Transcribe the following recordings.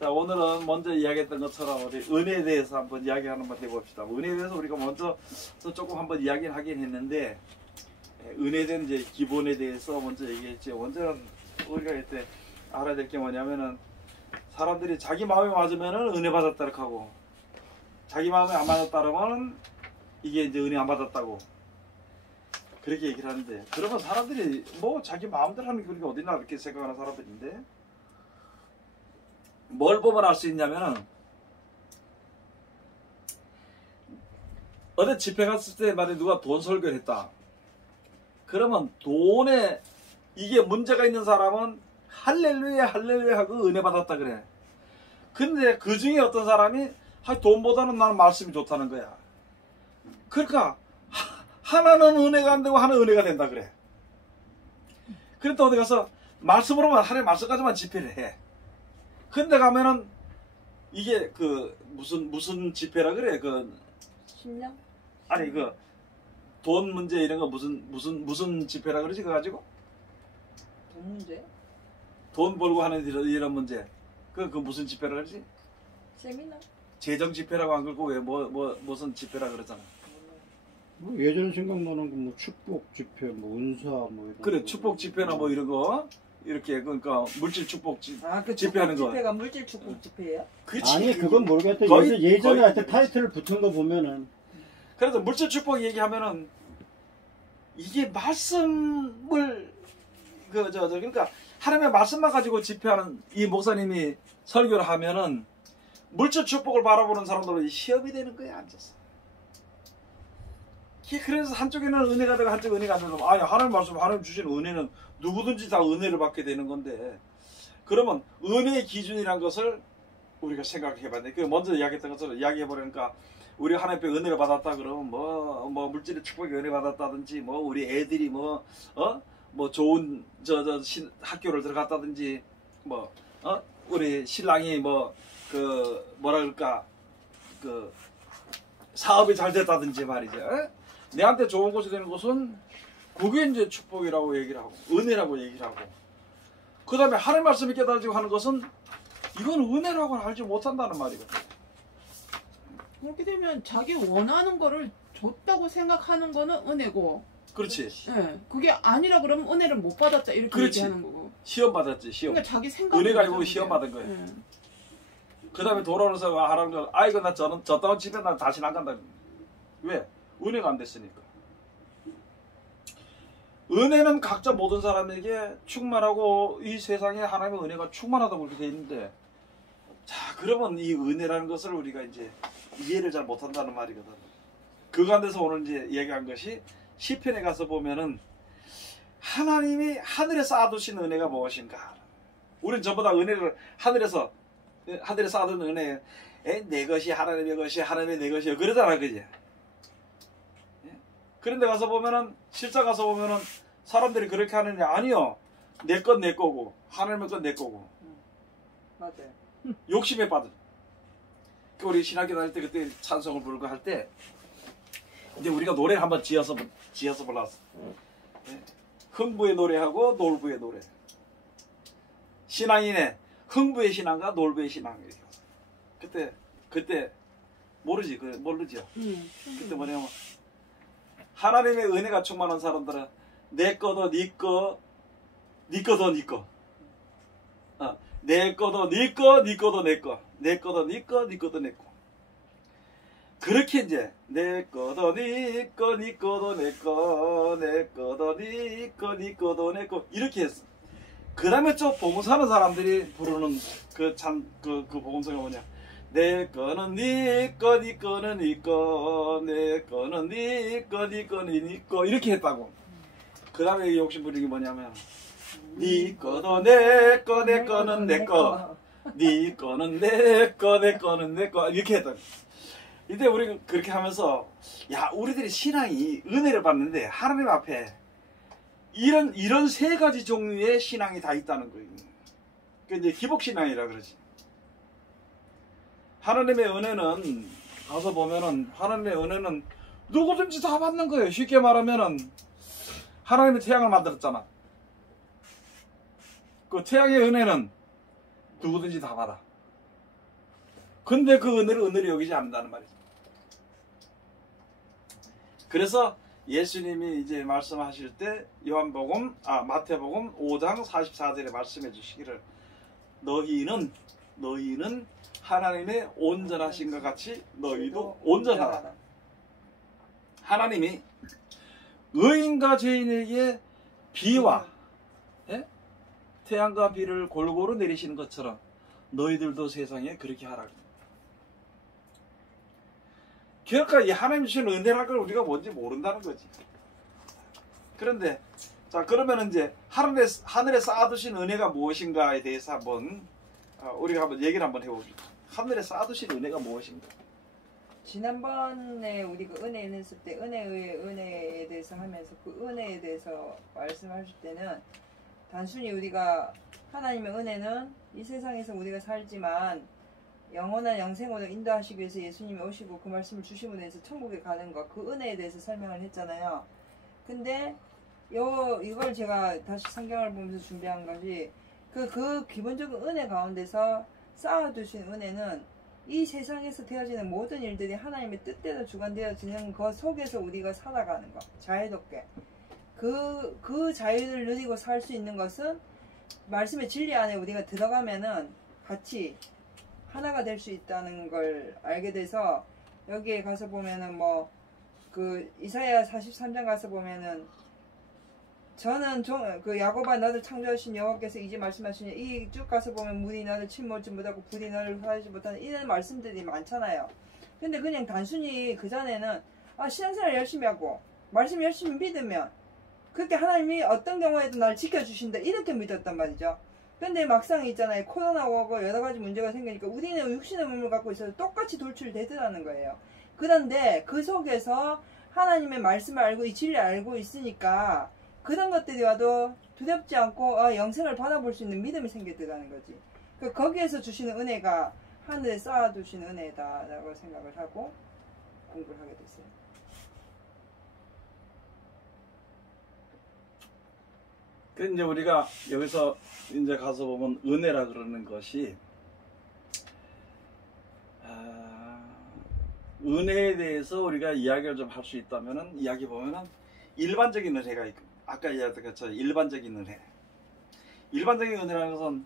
자, 오늘은 먼저 이야기했던 것처럼 우리 은혜에 대해서 한번 이야기 한번 해봅시다. 은혜에 대해서 우리가 먼저 조금 한번 이야기를 하긴 했는데, 은혜에 대한 이제 기본에 대해서 먼저 얘기했지. 먼저는 우리가 이때 알아야 될 게 뭐냐면은, 사람들이 자기 마음에 맞으면은 은혜 받았다고 하고, 자기 마음에 안 맞았다면 이게 이제 은혜 안 받았다고 그렇게 얘기를 하는데, 그러면 사람들이 뭐 자기 마음대로 하는 게 어디나 이렇게 생각하는 사람들인데, 뭘 보면 알 수 있냐면은, 어디 집회 갔을 때 만약에 누가 돈 설교를 했다. 그러면 돈에 이게 문제가 있는 사람은 할렐루야 할렐루야 하고 은혜 받았다 그래. 근데 그 중에 어떤 사람이 돈보다는 나는 말씀이 좋다는 거야. 그러니까 하나는 은혜가 안 되고 하나는 은혜가 된다 그래. 그런데 어디 가서 말씀으로만 하나님 말씀까지만 집회를 해. 근데 가면은 이게 그 무슨 집회라 그래? 그 심령? 아니 그 돈 문제 이런 거 무슨 집회라 그러지? 그거 가지고 돈 문제? 돈 벌고 하는 이런 문제. 그 무슨 집회라 그러지? 세미나? 재정 집회라고 안 그러고 왜 무슨 집회라 그러잖아. 뭐 예전에 생각나는 거 뭐 축복 집회, 뭐 은사 뭐 이런. 그래 거. 축복 집회나 뭐 이런 거 이렇게 그러니까 물질 축복 그 집회하는 거. 집회가 물질 축복 집회예요? 그치. 아니 그건 모르겠다. 거의- 예전에 거의 하여튼 타이틀을 붙은 거 보면은 그래서 물질 축복 얘기하면은 이게 말씀을 그러니까 하나님의 말씀만 가지고 집회하는 이 목사님이 설교를 하면은 물질 축복을 바라보는 사람들은 시험이 되는 거야 앉아서. 그래서 한쪽에는 은혜가 되고 한쪽에 은혜가 안 되고, 아니 하나님 말씀 하나님 주신 은혜는 누구든지 다 은혜를 받게 되는 건데, 그러면 은혜의 기준이란 것을 우리가 생각해봐야 돼. 그 먼저 이야기했던 것처럼 이야기해보려니까, 우리 하나님께 은혜를 받았다 그러면 뭐 물질의 축복에 은혜 받았다든지, 뭐 우리 애들이 뭐 좋은 학교를 들어갔다든지, 우리 신랑이 뭐라 그럴까 그 사업이 잘 됐다든지 말이죠. 내한테 좋은 것이 되는 것은 그게 이제 축복이라고 얘기를 하고 은혜라고 얘기를 하고, 그 다음에 하나님 말씀이 깨달아지고 하는 것은 이건 은혜라고는 알지 못한다는 말이거든. 그렇게 되면 자기 원하는 거를 줬다고 생각하는 거는 은혜고, 그렇지. 예, 그게 아니라 그러면 은혜를 못 받았다 이렇게 그렇지. 얘기하는 거고. 시험 받았지. 시험. 그러니까 자기 생각. 은혜가 아니고 시험 받은 거예요. 예. 그 다음에 돌아오면서 하나님 아이고 나 저따운 집에 나 다시 안 간다. 왜? 은혜가 안 됐으니까. 은혜는 각자 모든 사람에게 충만하고 이 세상에 하나님의 은혜가 충만하다고 그렇게 돼 있는데, 자 그러면 이 은혜라는 것을 우리가 이제 이해를 잘 못한다는 말이거든. 그 가운데서 오늘 이제 얘기한 것이 시편에 가서 보면은 하나님이 하늘에 쌓아두신 은혜가 무엇인가. 우리는 전부 다 은혜를 하늘에 쌓아둔 은혜, 내 것이 하나님의 것이 하나님의 내 것이요 그러잖아, 그지? 그런데 가서 보면은 실제 가서 보면은 사람들이 그렇게 하느냐? 아니요, 내 건 내 거고 하나님의 건 내 거고. 맞아요. 욕심에 빠져. 우리 신학교 다닐 때 그때 찬송을 부르고 할 때 이제 우리가 노래를 한번 지어서 불렀어. 흥부의 노래하고 놀부의 노래. 신앙이네. 흥부의 신앙과 놀부의 신앙. 그때 모르지, 모르죠. 그때 뭐냐면 하나님의 은혜가 충만한 사람들은 내 거도 네 거, 네 거도 네 거. 내 거도 네 거, 네 거도 내 거. 내 거도 네 거, 네 거도 내 거. 그렇게 이제 내 거도 네 거, 네 거도 내 거, 내 거도 네 거, 네 거도 내 거. 이렇게 했어. 그 다음에 저 복음사는 사람들이 부르는 그 복음사가 뭐냐? 내 거는 네 거, 네 거는 네 거, 내 거는 네 거, 네 거는 네 거. 이렇게 했다고. 그 다음에 욕심 부리는 게 뭐냐면 네 거도 내 거, 내 거는 내 거, 네 거는 내 거, 내 거는 내 거. 이렇게 했다고. 이때 우리 그렇게 하면서 야, 우리들이 신앙이 은혜를 받는데 하나님 앞에 이런 세 가지 종류의 신앙이 다 있다는 거예요. 그 이제 기복신앙이라 그러지. 하나님의 은혜는 가서 보면은 하나님의 은혜는 누구든지 다 받는 거예요. 쉽게 말하면은 하나님이 태양을 만들었잖아. 그 태양의 은혜는 누구든지 다 받아. 근데 그 은혜를 은혜로 여기지 않는다는 말이죠. 그래서 예수님이 이제 말씀하실 때 마태복음 5장 44절에 말씀해 주시기를 너희는 하나님의 온전하신 것 같이 너희도 온전하라. 하나님이 의인과 죄인에게 비와 태양과 비를 골고루 내리시는 것처럼 너희들도 세상에 그렇게 하라. 그러니까 이 하나님 주신 은혜라는 걸 우리가 뭔지 모른다는 거지. 그런데 자 그러면 이제 하늘에 쌓아두신 은혜가 무엇인가에 대해서 한번 우리가 한번 얘기를 한번 해보죠. 하늘에 쌓아두신 은혜가 무엇인가? 지난번에 우리가 은혜 했을 때 은혜에 대해서 하면서 그 은혜에 대해서 말씀하실 때는 단순히 우리가 하나님의 은혜는 이 세상에서 우리가 살지만 영원한 영생으로 인도하시기 위해서 예수님이 오시고 그 말씀을 주심으로 해서 천국에 가는 것, 그 은혜에 대해서 설명을 했잖아요. 근데 이걸 제가 다시 성경을 보면서 준비한 것이 그 기본적인 은혜 가운데서 쌓아두신 은혜는 이 세상에서 되어지는 모든 일들이 하나님의 뜻대로 주관되어지는 것 속에서 우리가 살아가는 것, 자유롭게. 그 자유를 누리고 살 수 있는 것은 말씀의 진리 안에 우리가 들어가면은 같이 하나가 될 수 있다는 걸 알게 돼서 여기에 가서 보면은 그 이사야 43장 가서 보면은 저는 그 야곱아 너를 창조하신 여호와께서 이제 말씀하시니 이 쭉 가서 보면 물이 너를 침몰지 못하고 불이 너를 화하지 못하는 이런 말씀들이 많잖아요. 근데 그냥 단순히 그 전에는 신앙생활 열심히 하고 말씀 열심히 믿으면 그렇게 하나님이 어떤 경우에도 날 지켜주신다 이렇게 믿었단 말이죠. 근데 막상 있잖아요. 코로나 오고 여러 가지 문제가 생기니까 우리는 육신의 몸을 갖고 있어서 똑같이 돌출되더라는 거예요. 그런데 그 속에서 하나님의 말씀을 알고 이 진리를 알고 있으니까 그런 것들이 와도 두렵지 않고 영생을 바라볼 수 있는 믿음이 생기더라는 거지. 거기에서 주시는 은혜가 하늘에 쌓아두신 은혜다라고 생각을 하고 공부를 하게 됐어요. 그 이제 우리가 여기서 이제 가서 보면 은혜라 그러는 것이 은혜에 대해서 우리가 이야기를 좀 할 수 있다면은 이야기 보면은 일반적인 은혜가 있고 아까 이야기했던 것처럼 일반적인 은혜. 일반적인 은혜라는 것은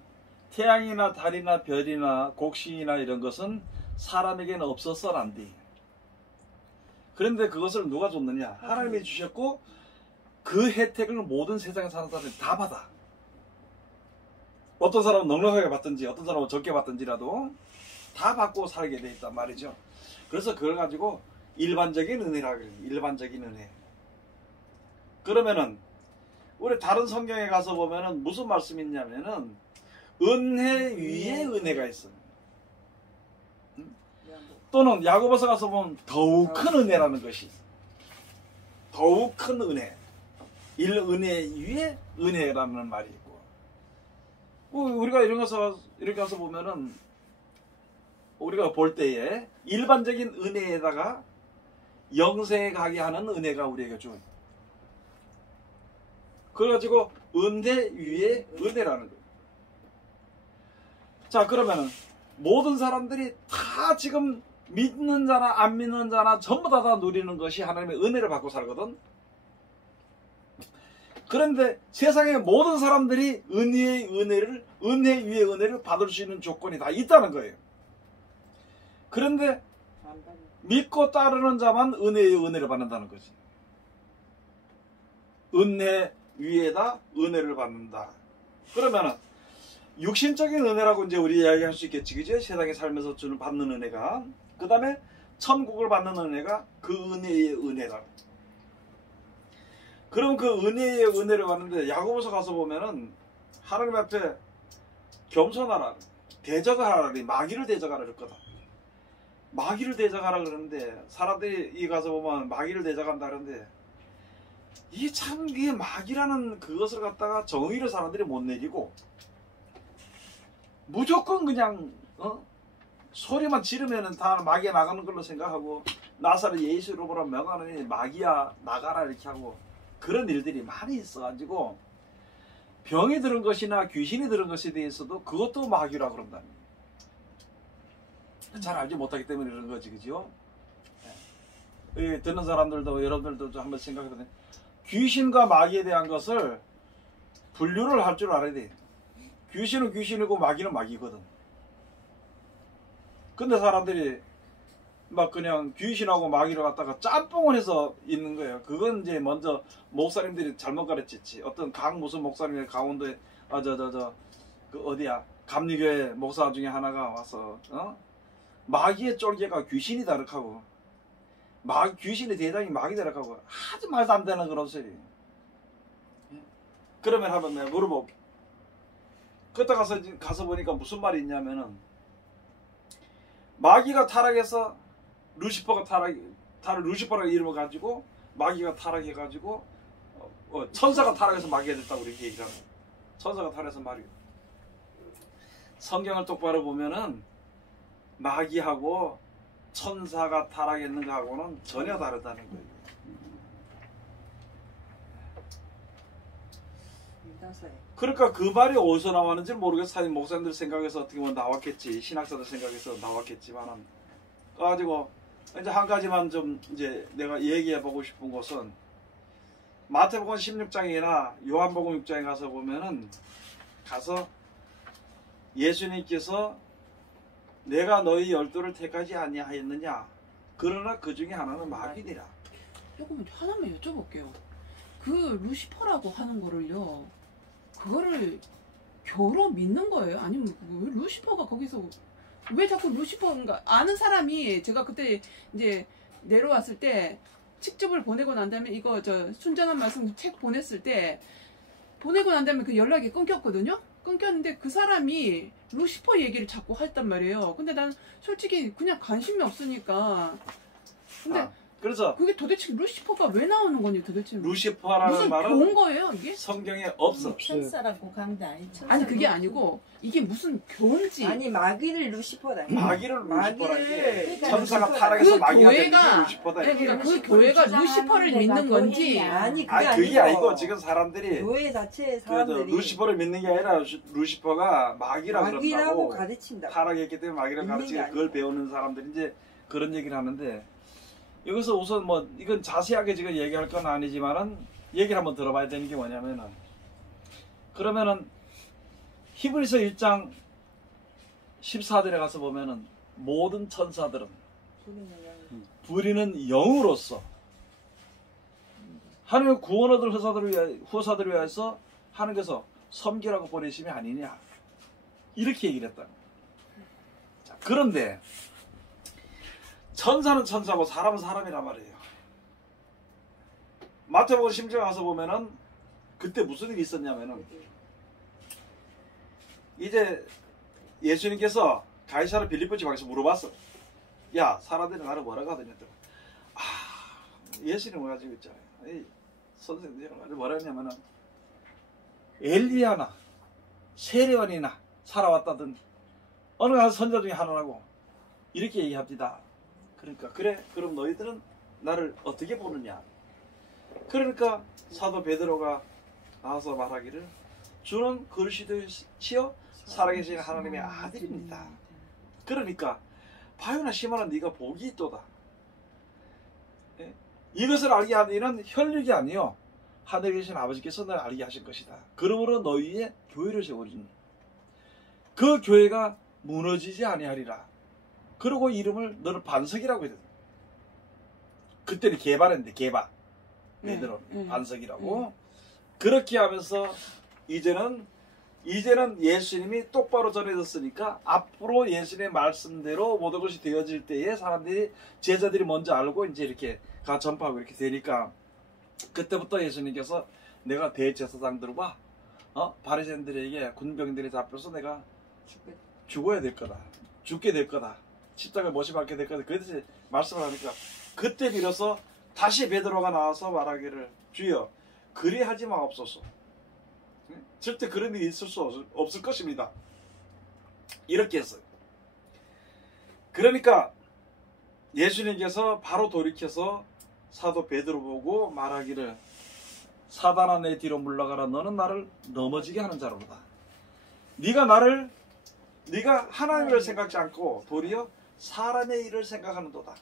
태양이나 달이나 별이나 곡식이나 이런 것은 사람에게는 없어서는 안 돼. 그런데 그것을 누가 줬느냐? 하나님이 주셨고 그 혜택을 모든 세상에 사는 사람들이 다 받아. 어떤 사람은 넉넉하게 받든지 어떤 사람은 적게 받든지라도 다 받고 살게 돼 있단 말이죠. 그래서 그걸 가지고 일반적인 은혜라 그래요. 일반적인 은혜. 그러면은 우리 다른 성경에 가서 보면은 무슨 말씀이 있냐면은 은혜 위에 은혜가 있어. 또는 야고보서 가서 보면 더욱 큰 은혜라는 것이 있어. 더욱 큰 은혜. 은혜 위에 은혜라는 말이 있고. 우리가 이렇게 가서 보면은 우리가 볼 때에 일반적인 은혜에다가 영생에 가게 하는 은혜가 우리에게 좀. 그래가지고 은혜 위에 은혜라는 거예요. 자 그러면은 모든 사람들이 다 지금 믿는 자나 안 믿는 자나 전부 다 누리는 것이 하나님의 은혜를 받고 살거든. 그런데 세상의 모든 사람들이 은혜 위에 은혜를 받을 수 있는 조건이 다 있다는 거예요. 그런데 믿고 따르는 자만 은혜의 은혜를 받는다는 거지. 은혜 위에다 은혜를 받는다. 그러면은 육신적인 은혜라고 이제 우리 이야기할 수 있겠지, 그죠? 세상에 살면서 주는 받는 은혜가. 그 다음에 천국을 받는 은혜가 그 은혜의 은혜다. 그럼 그 은혜의 은혜를 받는데 야고보서 가서 보면은 하나님 앞에 겸손하라, 대적하라, 마귀를 대적하라 그랬거든. 마귀를 대적하라 그러는데 사람들이 이 가서 보면 마귀를 대적한다 그러는데 이게 참 이게 마귀라는 그것을 갖다가 정의를 사람들이 못 내리고 무조건 그냥 소리만 지르면은 다 마귀가 나가는 걸로 생각하고 나사렛 예수로 보라 명하느니 마귀야 나가라 이렇게 하고 그런 일들이 많이 있어가지고 병이 들은 것이나 귀신이 들은 것에 대해서도 그것도 마귀라 그런다. 잘 알지 못하기 때문에 그런 거지, 그죠? 예. 듣는 사람들도 여러분들도 좀 한번 생각해보세요. 귀신과 마귀에 대한 것을 분류를 할 줄 알아야 돼. 귀신은 귀신이고 마귀는 마귀거든. 근데 사람들이 막 그냥 귀신하고 마귀를 갖다가 짬뽕을 해서 있는 거예요. 그건 이제 먼저 목사님들이 잘못 가르쳤지. 어떤 강 무슨 목사님이 강원도에 그 어디야 감리교회 목사 중에 하나가 와서 마귀의 쫄개가 귀신이다 이렇게 하고 귀신의 대장이 마귀다 이렇게 하고 아주 말도 안 되는 그런 소리. 그러면 한번 내가 물어볼게. 그때 가서 보니까 무슨 말이 있냐면은 마귀가 타락해서 루시퍼라는 이름을 가지고 마귀가 타락해가지고 천사가 타락해서 마귀가 됐다고 이렇게 얘기를 하는 거예요. 천사가 타락해서 마귀가. 성경을 똑바로 보면은 마귀하고 천사가 타락했는 거하고는 전혀 다르다는 거예요. 그러니까 그 말이 어디서 나왔는지 모르겠어요. 목사님들 생각해서 어떻게 보면 나왔겠지. 신학자들 생각해서 나왔겠지만은. 가지고 이제 한 가지만 좀 이제 내가 얘기해 보고 싶은 것은 마태복음 16장이나 요한복음 6장에 가서 보면은 가서 예수님께서 내가 너희 12를 택하지 아니하였느냐 그러나 그 중에 하나는 마귀니라. 조금 하나만 여쭤볼게요. 그 루시퍼라고 하는 거를요, 그거를 교로 믿는 거예요? 아니면 왜 루시퍼가 거기서 왜 자꾸 루시퍼인가? 아는 사람이 제가 그때 이제 내려왔을 때 직접을 보내고 난 다음에 이거 순전한 말씀 책 보냈을 때 보내고 난 다음에 그 연락이 끊겼거든요. 끊겼는데 그 사람이 루시퍼 얘기를 자꾸 했단 말이에요. 근데 난 솔직히 그냥 관심이 없으니까. 근데 그래서 그게 도대체 루시퍼가 왜 나오는 거니 도대체? 루시퍼라는 무슨 말은 좋은 거예요 이게? 성경에 없어. 천사라고 강도 아니. 아니 그게 아니고 이게 무슨 교인지. 아니 마귀를 루시퍼다. 마귀를 루시퍼라지. 그러니까 천사가 루시퍼다. 타락해서 그 마귀가 된 게 교회가 루시퍼다. 그러니까 그 교회가 루시퍼를 믿는 건지. 아니 그게 아니고 지금 사람들이 교회 자체의 그 사람들이 루시퍼를 믿는 게 아니라 루시퍼가 마귀라고 마귀라고 그런다고 가르친다. 타락했기 때문에 마귀라고 믿는 가르치고 게 그걸 아니라. 배우는 사람들이 이제 그런 얘기를 하는데 여기서 우선 뭐 이건 자세하게 지금 얘기할 건 아니지만은 얘기를 한번 들어봐야 되는 게 뭐냐면은 그러면은 히브리서 1장 14절에 가서 보면은 모든 천사들은 부리는 영으로서 하나님의 구원 얻을 후사들을 위해서 하나님께서 섬기라고 보내심이 아니냐 이렇게 얘기를 했다. 자, 그런데 천사는 천사고 사람은 사람이란 말이에요. 마태복음 10장에 가서 보면은 그때 무슨 일이 있었냐면은 이제 예수님께서 가이사랴 빌립보 지방에서 물어봤어. 야, 사람들이 나를 뭐라고 하더니 예수님을 가지고 있잖아요. 선생님이 뭐라 했냐면은 엘리야나 세례원이나 살아왔다던 어느 한 선자 중에 하나라고 이렇게 얘기합니다. 그러니까 그래 그럼 너희들은 나를 어떻게 보느냐. 그러니까 사도 베드로가 나와서 말하기를 주는 그리스도시요 살아계신 하나님의 아들입니다. 그러니까 바요나 시몬아 네가 복이 있도다. 이것을 알게 하는 이는 혈육이 아니요 하늘에 계신 아버지께서 너를 알게 하실 것이다. 그러므로 너희의 교회를 세우리니 그 교회가 무너지지 아니하리라. 그리고 이름을 너는 반석이라고 해야 돼. 그때는 개발했는데 개발 베드로 반석이라고. 그렇게 하면서 이제는 예수님이 똑바로 전해졌으니까 앞으로 예수님의 말씀대로 모든 것이 되어질 때에 사람들이 제자들이 먼저 알고 이제 이렇게 가 전파하고 이렇게 되니까 그때부터 예수님께서 내가 대제사장들과 바리새인들에게 군병들이 잡혀서 내가 죽어야 될 거다. 죽게 될 거다. 십자가에 못이 박게 될 거다. 그렇게 말씀을 하니까 그때 비로소 다시 베드로가 나와서 말하기를 주여 그리 하지 마옵소서. 절대 그런 일이 있을 수 없을 것입니다. 이렇게 했어요. 그러니까 예수님께서 바로 돌이켜서 사도 베드로 보고 말하기를 사단아 내 뒤로 물러가라. 너는 나를 넘어지게 하는 자로다. 네가 하나님을 생각지 않고 도리어 사람의 일을 생각하는도다.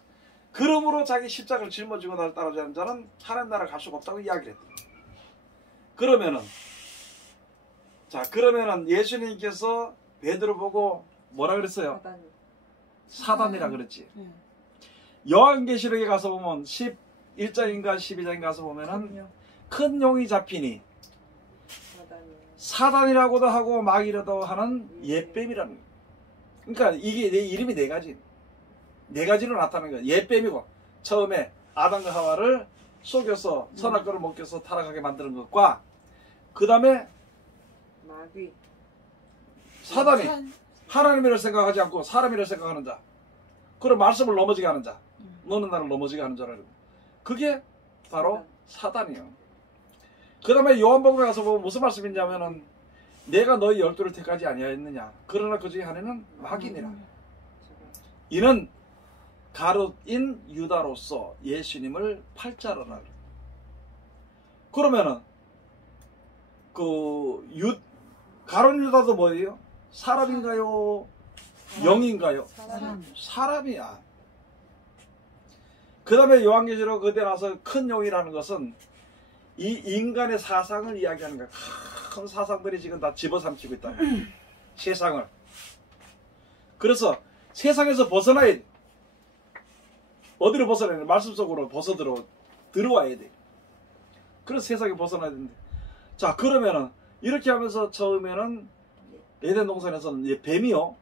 그러므로 자기 십자가를 짊어지고 나를 따라주지 않는 자는 하나님 나라를 갈 수가 없다고 이야기를 했다. 그러면은 예수님께서 베드로 보고 뭐라 그랬어요? 사단이라 그랬지. 요한계시록에 가서 보면 11장인가 12장인가 가서 보면은 큰 용이 잡히니 사단이라고도 하고 마귀라도 하는 옛뱀이라는 거예요. 그러니까 이게 내 이름이 네 가지. 네 가지로 나타나는 거예요. 옛뱀이고 처음에 아담과 하와를 속여서 선악과를 먹여서 타락하게 만드는 것과 그 다음에 마귀 사단이 하나님이라 생각하지 않고 사람이라 생각하는 자. 그럼 말씀을 넘어지게 하는 자. 너는 나를 넘어지게 하는 자라고. 그게 바로 사단이에요. 그 다음에 요한복음에 가서 보면 무슨 말씀이냐면은 내가 너희 12를 택하지 아니하였느냐. 그러나 그 중에 하나는 마귀니라. 이는 가룟인 유다로서 예수님을 팔자로라. 그러면은 가룟 유다도 뭐예요? 사람인가요? 영인가요? 사람이야. 그 다음에 요한계시록 그때 나서 큰 용이라는 것은 이 인간의 사상을 이야기하는 거야. 큰 사상들이 지금 다 집어삼키고 있다. 세상을. 그래서 세상에서 벗어나야 돼. 어디로 벗어나야 돼? 말씀 속으로 들어와야 돼. 그래서 세상에 벗어나야 되는데. 자, 그러면은 이렇게 하면서 처음에는 에덴 동산에서는 뱀이요.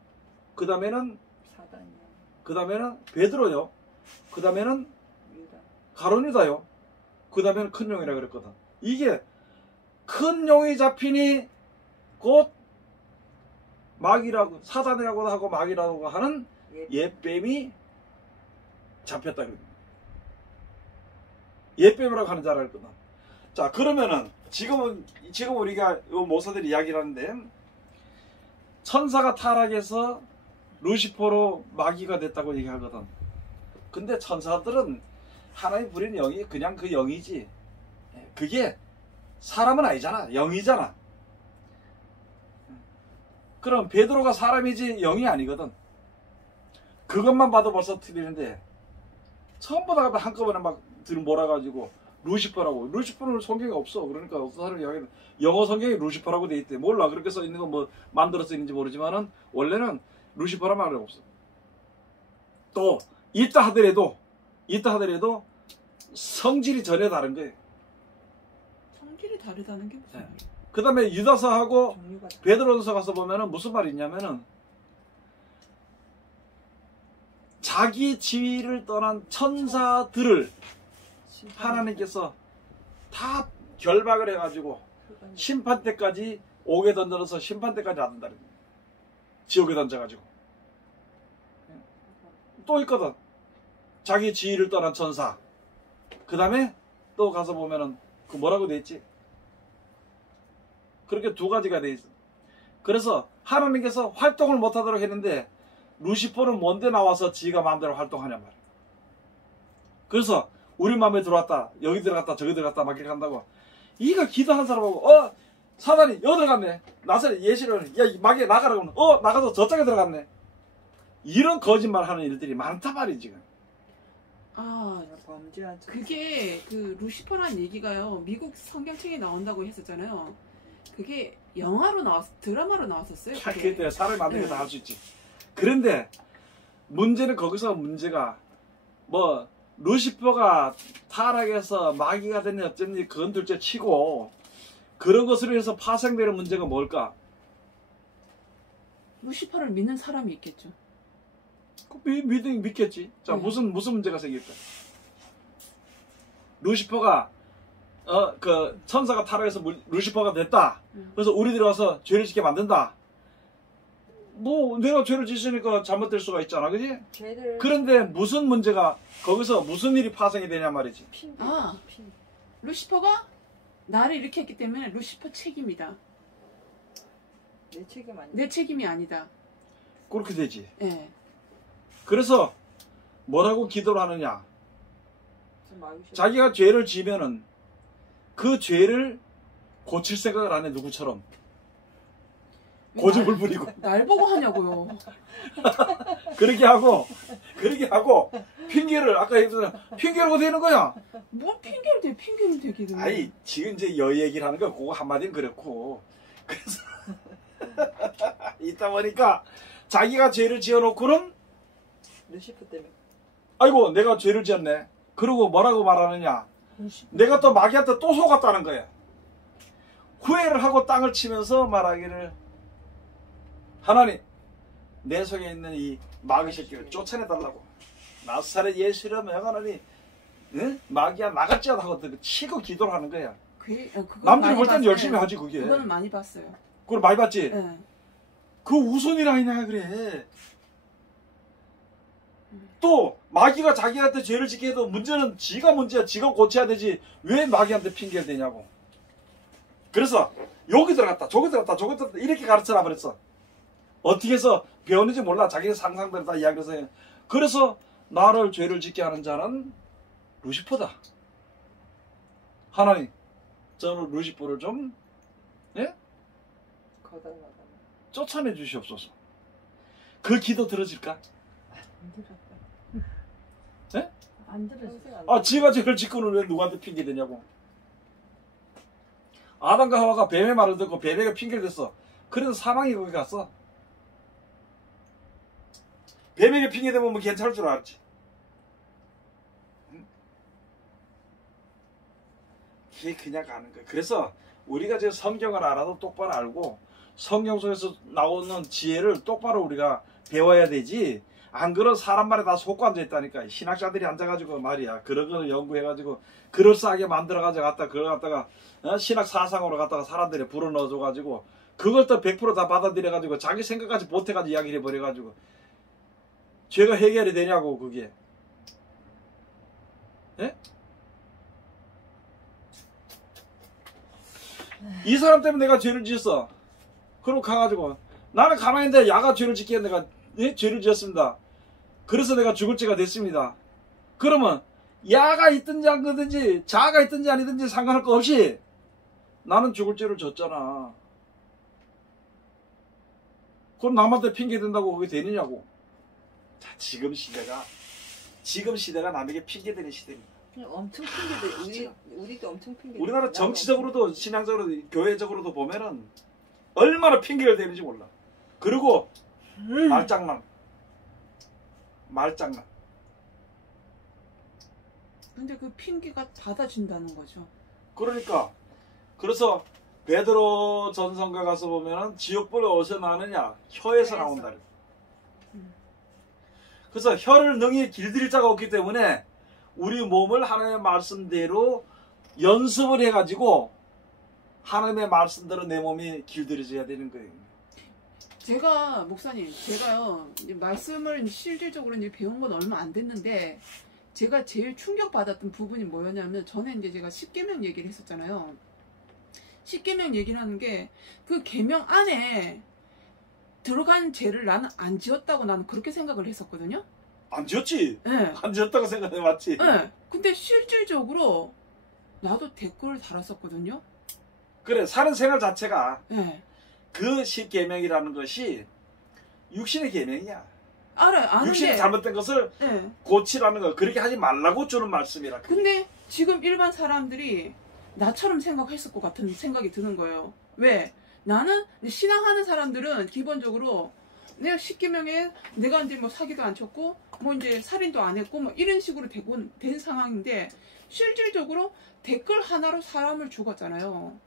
그 다음에는 사단이요. 그 다음에는 베드로요. 그 다음에는 유다. 가룟 유다요. 그 다음에는 큰 용이라 그랬거든. 이게 큰 용이 잡히니 곧 마귀라고 사단이라고도 하고 마귀라고 하는 옛뱀이 잡혔다 그래. 옛뱀이라고 하는 자라 그랬거든. 자, 그러면은 지금 우리가 모사들이 이야기를 하는데 천사가 타락해서 루시퍼로 마귀가 됐다고 얘기하거든. 근데 천사들은 하나님 부린 영이 그냥 그 영이지. 그게 사람은 아니잖아. 영이잖아. 그럼 베드로가 사람이지 영이 아니거든. 그것만 봐도 벌써 틀리는데 처음 보다가 한꺼번에 막 몰아가지고 루시퍼라고. 루시퍼는 성경에 없어. 그러니까 어떤 사람이 이야기하는 영어 성경에 루시퍼라고 돼 있대. 몰라. 그렇게 써 있는 건 뭐 만들어서 있는지 모르지만은 원래는 루시퍼란 말이 없어. 또 있다 하더라도 성질이 전혀 다른 거예요. 성질이 다르다는 게 무슨 말이에요? 그 다음에 유다서하고 베드로서 가서 보면은 무슨 말이 있냐면은 자기 지위를 떠난 천사들을 하나님께서 다 결박을 해가지고 심판 때까지 옥에 던져서 심판 때까지 놔둔다. 지옥에 던져가지고. 또 있거든. 자기 지위를 떠난 천사. 그 다음에 또 가서 보면은 그 뭐라고 돼 있지? 그렇게 두 가지가 돼 있어. 그래서 하나님께서 활동을 못하도록 했는데 루시퍼는 뭔데 나와서 지가 마음대로 활동하냔 말이야. 그래서 우리 마음에 들어왔다. 여기 들어갔다. 저기 들어갔다. 막 이렇게 한다고. 이가 기도한 사람하고 사단이 여기 들어갔네. 나서 예시를 야 마귀 나가라고 하면 나가서 저쪽에 들어갔네. 이런 거짓말 하는 일들이 많단 말이지 지금. 그게 그 루시퍼라는 얘기가요. 미국 성경책에 나온다고 했었잖아요. 그게 영화로 드라마로 나왔었어요. 그때 사람이 만든 게 다 할 수 있지. 그런데 문제는 거기서 문제가 뭐 루시퍼가 타락해서 마귀가 됐니 어쨌니 그건 둘째 치고 그런 것으로 해서 파생되는 문제가 뭘까? 루시퍼를 믿는 사람이 있겠죠. 믿겠지. 자, 무슨 문제가 생길까? 루시퍼가 그 천사가 타락해서 루시퍼가 됐다. 그래서 우리들이 와서 죄를 짓게 만든다. 뭐 내가 죄를 짓으니까 잘못될 수가 있잖아, 그지? 그런데 무슨 문제가 거기서 무슨 일이 파생이 되냐 말이지. 루시퍼가 나를 이렇게 했기 때문에 루시퍼 책임이다. 내 책임이 아니다. 그렇게 되지. 네. 그래서 뭐라고 기도를 하느냐? 자기가 죄를 지면은 그 죄를 고칠 생각을 안 해. 누구처럼 고집을 부리고 날 보고 하냐고요. 그렇게 하고 그렇게 하고 핑계를 아까 얘기했잖아. 핑계를 어떻게 되는 거야? 뭘 핑계를 대? 핑계를 대기를. 아니 지금 이제 여 얘기를 하는 거 그거 한마디는 그렇고 그래서 있다 보니까 자기가 죄를 지어놓고는 루시퍼 때문에. 아이고 내가 죄를 지었네. 그러고 뭐라고 말하느냐? 내가 또 마귀한테 또 속았다는 거야. 후회를 하고 땅을 치면서 말하기를 하나님 내 속에 있는 이 마귀 새끼를 쫓아내달라고. 나사렛 예수를 명하노니 응? 마귀야 나갈지어다 하고 치고 기도를 하는 거야. 남들이 볼 때는 열심히 하지 그게. 그거는 많이 봤어요. 그걸 많이 봤지? 네. 그 우선이라 하냐 그래. 또 마귀가 자기한테 죄를 짓게 해도 문제는 지가 문제야. 지가 고쳐야 되지 왜 마귀한테 핑계를 대냐고. 그래서 여기 들어갔다 저기 들어갔다 저기 들어갔다 이렇게 가르쳐라 버렸어. 어떻게 해서 배웠는지 몰라. 자기 상상대로 다 이야기해서. 그래서 나를 죄를 짓게 하는 자는 루시퍼다. 하나님 저는 루시퍼를 좀 예? 거덜나가. 쫓아내 주시옵소서. 그 기도 들어질까? 예? 안 들었어. 아 지가 죄를 짓고는 왜 누구한테 핑계 대냐고. 아담과 하와가 뱀의 말을 듣고 뱀에게 핑계를 댔어. 그래서 사망이 거기 갔어. 뱀에게 핑계 대면 뭐 괜찮을 줄 알았지. 이게 그냥 가는 거야. 그래서 우리가 지금 성경을 알아도 똑바로 알고 성경 속에서 나오는 지혜를 똑바로 우리가 배워야 되지. 안 그런 사람 말에 다 속고 앉아있다니까. 신학자들이 앉아가지고 말이야. 그런 거 연구해가지고 그럴싸하게 만들어가지고 그걸 갖다가 신학 사상으로 갖다가 사람들이 불어넣어줘가지고 그걸 또 100% 다 받아들여가지고 자기 생각까지 보태가지고 이야기를 해버려가지고 죄가 해결이 되냐고 그게. 예? 이 사람 때문에 내가 죄를 지었어. 그러고 가가지고 나는 가만히 있는데 야가 죄를 짓게 내가 예? 죄를 지었습니다. 그래서 내가 죽을 죄가 됐습니다. 그러면 야가 있든지 안 그든지 자가 있든지 아니든지 상관할 거 없이 나는 죽을 죄를 졌잖아. 그럼 남한테 핑계 댄다고 그게 되느냐고. 자, 지금 시대가 남에게 핑계 대는 시대입니다. 엄청 핑계대. 우리도 엄청 핑계. 우리나라 정치적으로도 신앙적으로도 교회적으로도 보면은 얼마나 핑계를 대는지 몰라. 그리고 말장난. 근데 그 핑계가 받아준다는 거죠. 그러니까 그래서 베드로 전서가 가서 보면은 지옥불이 어디서 나느냐? 혀에서 나온다. 그래서 혀를 능히 길들일 자가 없기 때문에 우리 몸을 하나님의 말씀대로 연습을 해가지고 하나님의 말씀대로 내 몸이 길들여져야 되는 거예요. 제가 목사님, 제가요 이제 말씀을 실질적으로 이제 배운 건 얼마 안 됐는데 제가 제일 충격받았던 부분이 뭐였냐면 전에 이제 제가 십계명 얘기를 했었잖아요. 십계명 얘기를 하는 게 그 계명 안에 들어간 죄를 나는 안 지었다고 나는 그렇게 생각을 했었거든요. 안 지었지? 네. 안 지었다고 생각해 맞지? 네. 근데 실질적으로 나도 댓글을 달았었거든요. 그래 사는 생활 자체가 네. 그 십계명이라는 것이 육신의 계명이야. 알아요. 아는데. 육신이 잘못된 것을 네. 고치라는 거. 그렇게 하지 말라고 주는 말씀이라. 근데 지금 일반 사람들이 나처럼 생각했을 것 같은 생각이 드는 거예요. 왜? 나는 신앙하는 사람들은 기본적으로 내가 십계명에 내가 이제 뭐 사기도 안 쳤고 뭐 이제 살인도 안 했고 뭐 이런 식으로 된 상황인데 실질적으로 댓글 하나로 사람을 죽었잖아요.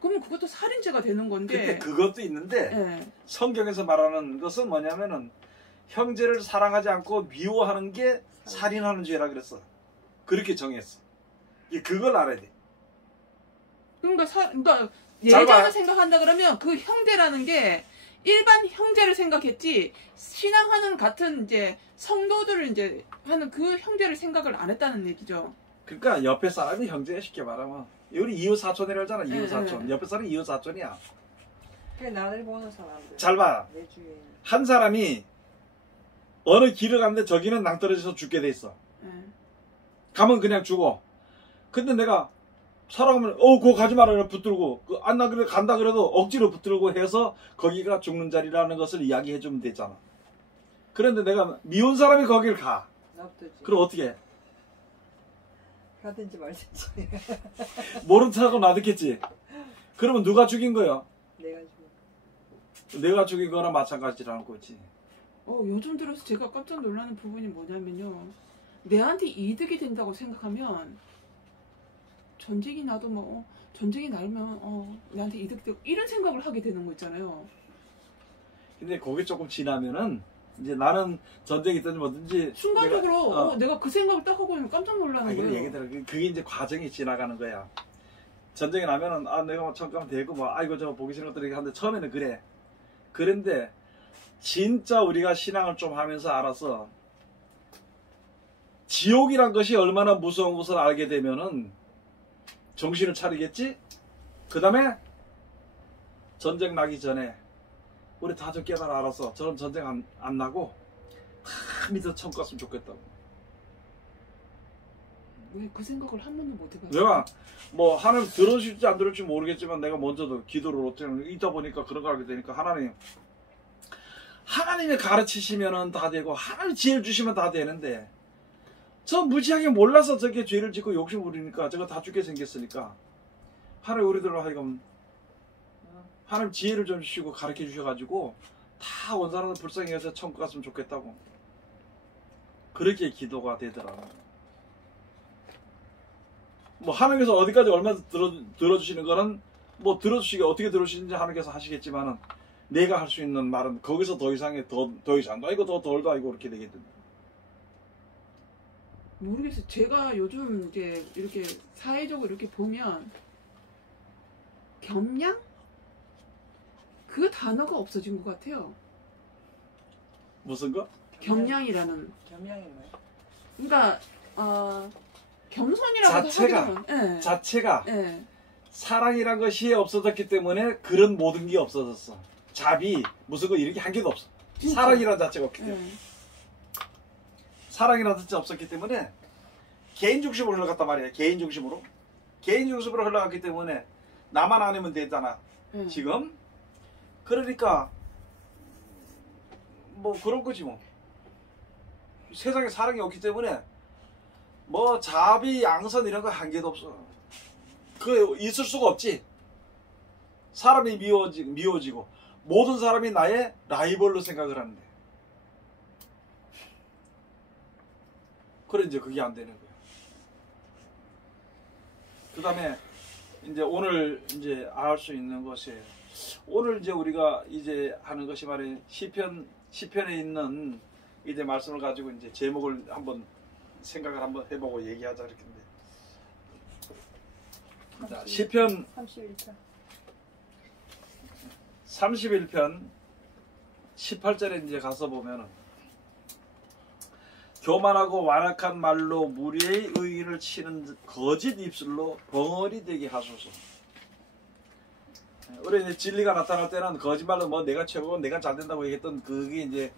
그러면 그것도 살인죄가 되는 건데. 근데 그것도 있는데 네. 성경에서 말하는 것은 뭐냐면은 형제를 사랑하지 않고 미워하는 게 살인하는 죄라 그랬어. 그렇게 정했어. 그걸 알아야 돼. 그러니까 예전을 생각한다 그러면 그 형제라는 게 일반 형제를 생각했지 신앙하는 같은 이제 성도들을 이제 하는 그 형제를 생각을 안 했다는 얘기죠. 그러니까 옆에 사람이 형제야 쉽게 말하면. 우리 이웃 사촌이라고 하잖아. 이웃 사촌. 네. 옆에 사람이 이웃 사촌이야. 그 나를 보는 사람들. 잘 봐. 내 주위에. 한 사람이 어느 길을 갔는데 저기는 낭떠러져서 죽게 돼 있어. 가면 그냥 죽어. 근데 내가 살아가면 그거 가지 말아요 붙들고 안 나 그래 간다 그래도 억지로 붙들고 해서 거기가 죽는 자리라는 것을 이야기해 주면 되잖아. 그런데 내가 미운 사람이 거길 가. 놔두지. 그럼 어떻게 해? 가든지 말든지. 모른 척하고 놔뒀겠지. 그러면 누가 죽인 거야? 내가 좀. 내가 죽인 거나 마찬가지라는 거지. 요즘 들어서 제가 깜짝 놀라는 부분이 뭐냐면요. 내한테 이득이 된다고 생각하면 전쟁이 나도 뭐 전쟁이 나면 내한테 이득되고 이런 생각을 하게 되는 거 있잖아요. 근데 거기 조금 지나면은 이제 나는 전쟁이 있든지 뭐든지 순간적으로 내가 그 생각을 딱 하고 있으면 깜짝 놀라는 거예요. 얘기들아 그게 이제 과정이 지나가는 거야. 전쟁이 나면은 내가 뭐 잠깐 되고 뭐 아이고 저거 보기 싫은 것들이 하는데 처음에는 그래. 그런데 진짜 우리가 신앙을 좀 하면서 알아서 지옥이란 것이 얼마나 무서운 것을 알게 되면은 정신을 차리겠지? 그 다음에 전쟁 나기 전에 우리 다 좀 깨달아 알아서 저런 전쟁 안 나고 다 믿어 천국 갔으면 좋겠다고. 왜 그 생각을 한 번도 못 해봤어요? 내가 뭐 하나님 들어줄지 안 들어줄지 모르겠지만 내가 먼저도 기도를 어쩌면 있다 보니까 그런 걸 알게 되니까 하나님이 가르치시면은 다 되고 하나님 지혜를 주시면 다 되는데 저 무지하게 몰라서 저게 죄를 짓고 욕심 부리니까 저거 다 죽게 생겼으니까 하나님 우리들로 하여금 하나님 지혜를 좀 주시고 가르쳐 주셔가지고 다 온 사람들 불쌍히 해서 천국 갔으면 좋겠다고 그렇게 기도가 되더라. 뭐 하나님께서 어디까지 얼마 들어주시는 거는 뭐 들어주시게 어떻게 들어주시는지 하나님께서 하시겠지만은 내가 할 수 있는 말은 거기서 더 이상의 더 이상도 아니고 더 덜도 아니고 그렇게 되겠던데. 모르겠어요. 제가 요즘 이제 이렇게 사회적으로 이렇게 보면 겸양? 그 단어가 없어진 것 같아요. 무슨 거? 겸양이라는. 겸양이 뭐야? 그러니까 겸손이라고 하기는 자체가 사랑이란 것이 없어졌기 때문에 그런 모든 게 없어졌어. 자비 무슨 거 이렇게 한 개도 없어. 진짜? 사랑이란 자체가 없기 때문에. 사랑이라는 자체가 없었기 때문에 개인 중심으로 흘러갔단 말이야. 개인 중심으로 흘러갔기 때문에 나만 아니면 되잖아. 지금 그러니까 뭐 그런 거지 뭐. 세상에 사랑이 없기 때문에 뭐 자비 양선 이런 거 한 개도 없어. 그 있을 수가 없지. 사람이 미워지고 모든 사람이 나의 라이벌로 생각을 하는데 그래 이제 그게 안 되는 거야. 그 다음에 이제 오늘 이제 알 수 있는 것이 오늘 이제 우리가 이제 하는 것이 말이야 시편에 있는 이제 말씀을 가지고 이제 제목을 한번 생각을 한번 해보고 얘기하자 이렇게인데. 자, 시편 31편 18절에 이제 가서 보면은 교만하고 완악한 말로 무리의 의인을 치는 거짓 입술로 벙어리 되게 하소서. 우리 이제 진리가 나타날 때는 거짓말로 뭐 내가 최고고 내가 잘 된다고 얘기했던 그게 이제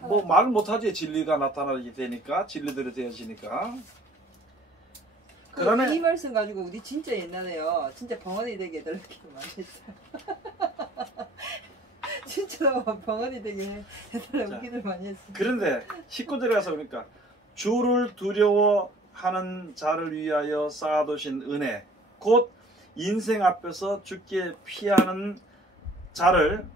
뭐 말 못하지. 진리가 나타나게 되니까 진리들이 되어지니까. 그러면 이 말씀 가지고 우리 진짜 옛날에요. 진짜 벙어리 되게 해달라고 많이 했어요. 진짜 벙어리 되게 해달라고 기도를 많이 했어요. 그런데 19절에 가서 그러니까 주를 두려워하는 자를 위하여 쌓아두신 은혜 곧 인생 앞에서 죽게 피하는 자를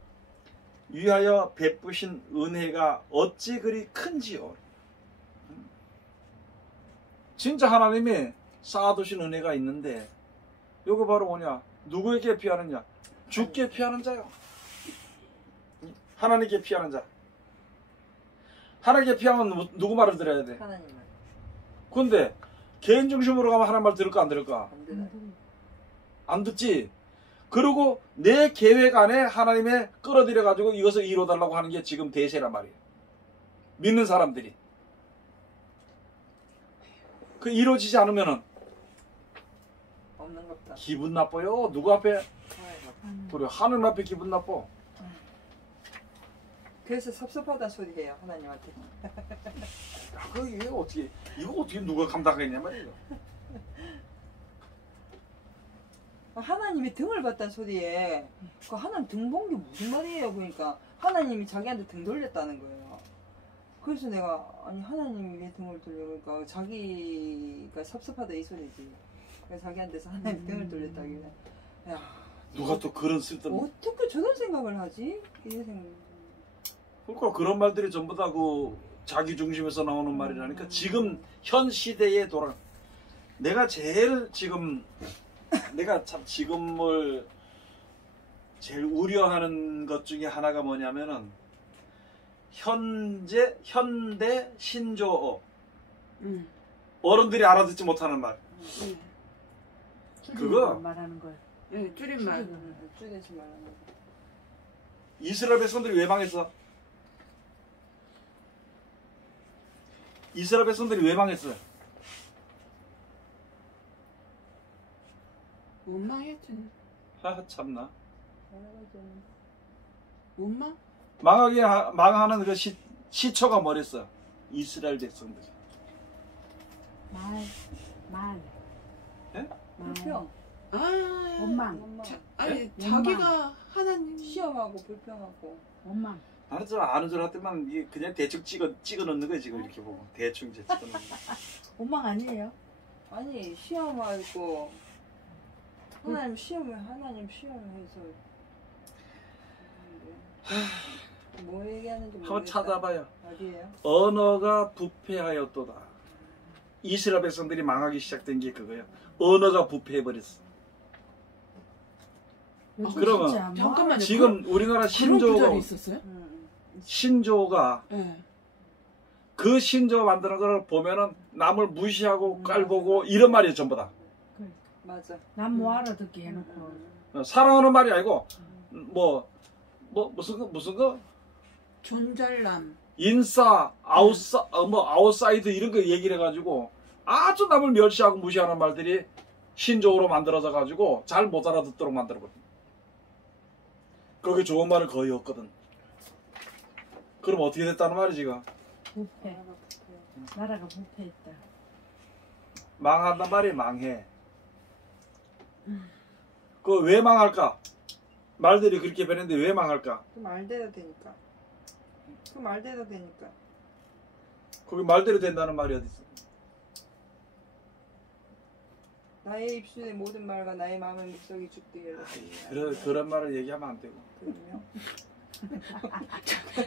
위하여 베푸신 은혜가 어찌 그리 큰지요. 진짜 하나님이 쌓아두신 은혜가 있는데 이거 바로 뭐냐? 누구에게 피하느냐? 죽게 피하는 자요. 하나님께 피하는 자. 하나님께 피하면 누구 말을 들어야 돼? 하나님 말. 근데 개인 중심으로 가면 하나님 말 들을까 안 들을까? 안 들어요. 안 듣지. 그리고 내 계획 안에 하나님의 끌어들여 가지고 이것을 이루어달라고 하는 게 지금 대세란 말이에요. 믿는 사람들이. 그 이루어지지 않으면은 없는 것다. 기분 나빠요. 누구 앞에? 그래 하나님 앞에 기분 나빠. 그래서 섭섭하다 소리 해요 하나님한테. 야, 이거 어떻게 누가 감당하겠냐 말이에요. 하나님이 등을 봤다는 소리에 그 하나님 등 본 게 무슨 말이에요? 그러니까 하나님이 자기한테 등 돌렸다는 거예요. 그래서 내가 아니 하나님이 왜 등을 돌려 그러니까 자기가 섭섭하다 이 소리지. 그래서 자기한테서 하나님 등을 돌렸다길래 야 누가 또 그런 쓸데없는 어떻게 저런 생각을 하지? 이런 생각. 그러니까 그런 말들이 전부 다 그 자기 중심에서 나오는 말이라니까 지금 현 시대에 돌아 내가 제일 지금 내가 참 지금을 제일 우려하는 것 중에 하나가 뭐냐면은 현대 신조어 어른들이 알아듣지 못하는 말 그거 말하는 거예요. 네, 줄임말. 줄여서 말하는 거. 이스라엘 백성들이 왜 망했어? 이스라엘 백성들이 왜 망했어요? 원망했지. 참나 원망? 망하는 그 시초가 뭐랬어? 이스라엘 백성들. 말. 예? 불평. 아, 원망. 아니 네? 자기가 하나님 시험하고 불평하고. 원망. 나는 좀 아는 줄 알았더만 이게 그냥 대충 찍어 넣는 거야 지금 이렇게 보면 대충 이제 찍어 넣는 거. 원망 아니에요? 아니 시험하고 하나님 시험을 해서 뭐 얘기하는지 모르겠다. 한번 찾아봐요. 어디에요? 언어가 부패하였도다. 이스라엘 백성들이 망하기 시작된 게 그거야. 언어가 부패해버렸어. 그러면 잠깐만요. 지금 우리나라 그런 신조어가 구절이 있었어요? 신조어가 네. 그 신조어 만드는 걸 보면은 남을 무시하고 깔보고 이런 말이에요 전부 다. 맞아. 난 뭐 알아듣게 해놓고. 사랑하는 말이 아니고 무슨 거 존잘남. 인싸 아웃사이드 이런 거 얘기를 해가지고 아주 남을 멸시하고 무시하는 말들이 신조어로 만들어져 가지고 잘 못 알아듣도록 만들어버려. 거기 좋은 말은 거의 없거든. 그럼 어떻게 됐다는 말이지 지금? 부패. 나라가 부패했다. 망한단 말이 망해. 그 왜 망할까? 말들이 그렇게 변했는데 왜 망할까? 그 말대로 되니까. 그 말대로 되니까. 거기 말대로 된다는 말이 어디 있어? 나의 입술의 모든 말과 나의 마음의 묵석이 죽되게 그런 말을 얘기하면 안 되고. 그럼요.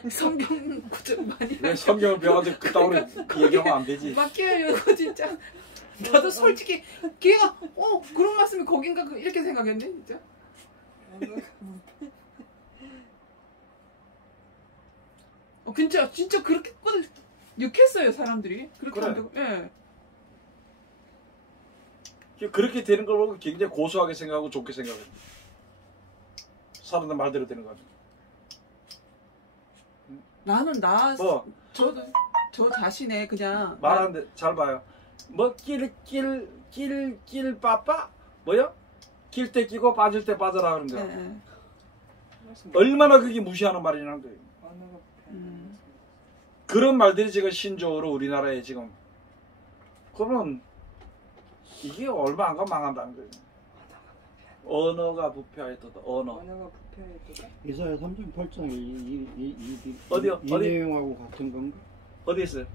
성경 구절 많이 왜 성경을 배워도 그따위로 얘기하면 안 되지? 맡겨요 이거 진짜. 나도 솔직히 걔가 그런 말씀이 거긴가 이렇게 생각했네 진짜. 진짜 그렇게 욕했어요 사람들이. 그렇게 그래. 한다고. 예. 그렇게 되는 걸 보고 굉장히 고소하게 생각하고 좋게 생각해. 사람들 말대로 되는 거죠. 나는 뭐 저도 저 자신의 그냥 말하는데 잘 봐요. 뭐 낄 빠빠 뭐야? 낄 때 끼고 빠질 때 빠져라 하는 거야. 예, 예. 얼마나 그게 무시하는 말이냐는 거예요. 언어가 그런 말들이 지금 신조어로 우리나라에 지금 그러면 이게 얼마 안 가면 망한다는 거예요. 언어가 부패하였다. 언어가 부패하였다. 이사야 3장 8장 어디요? 이 어디? 내용하고 같은 건가? 어디 있어요?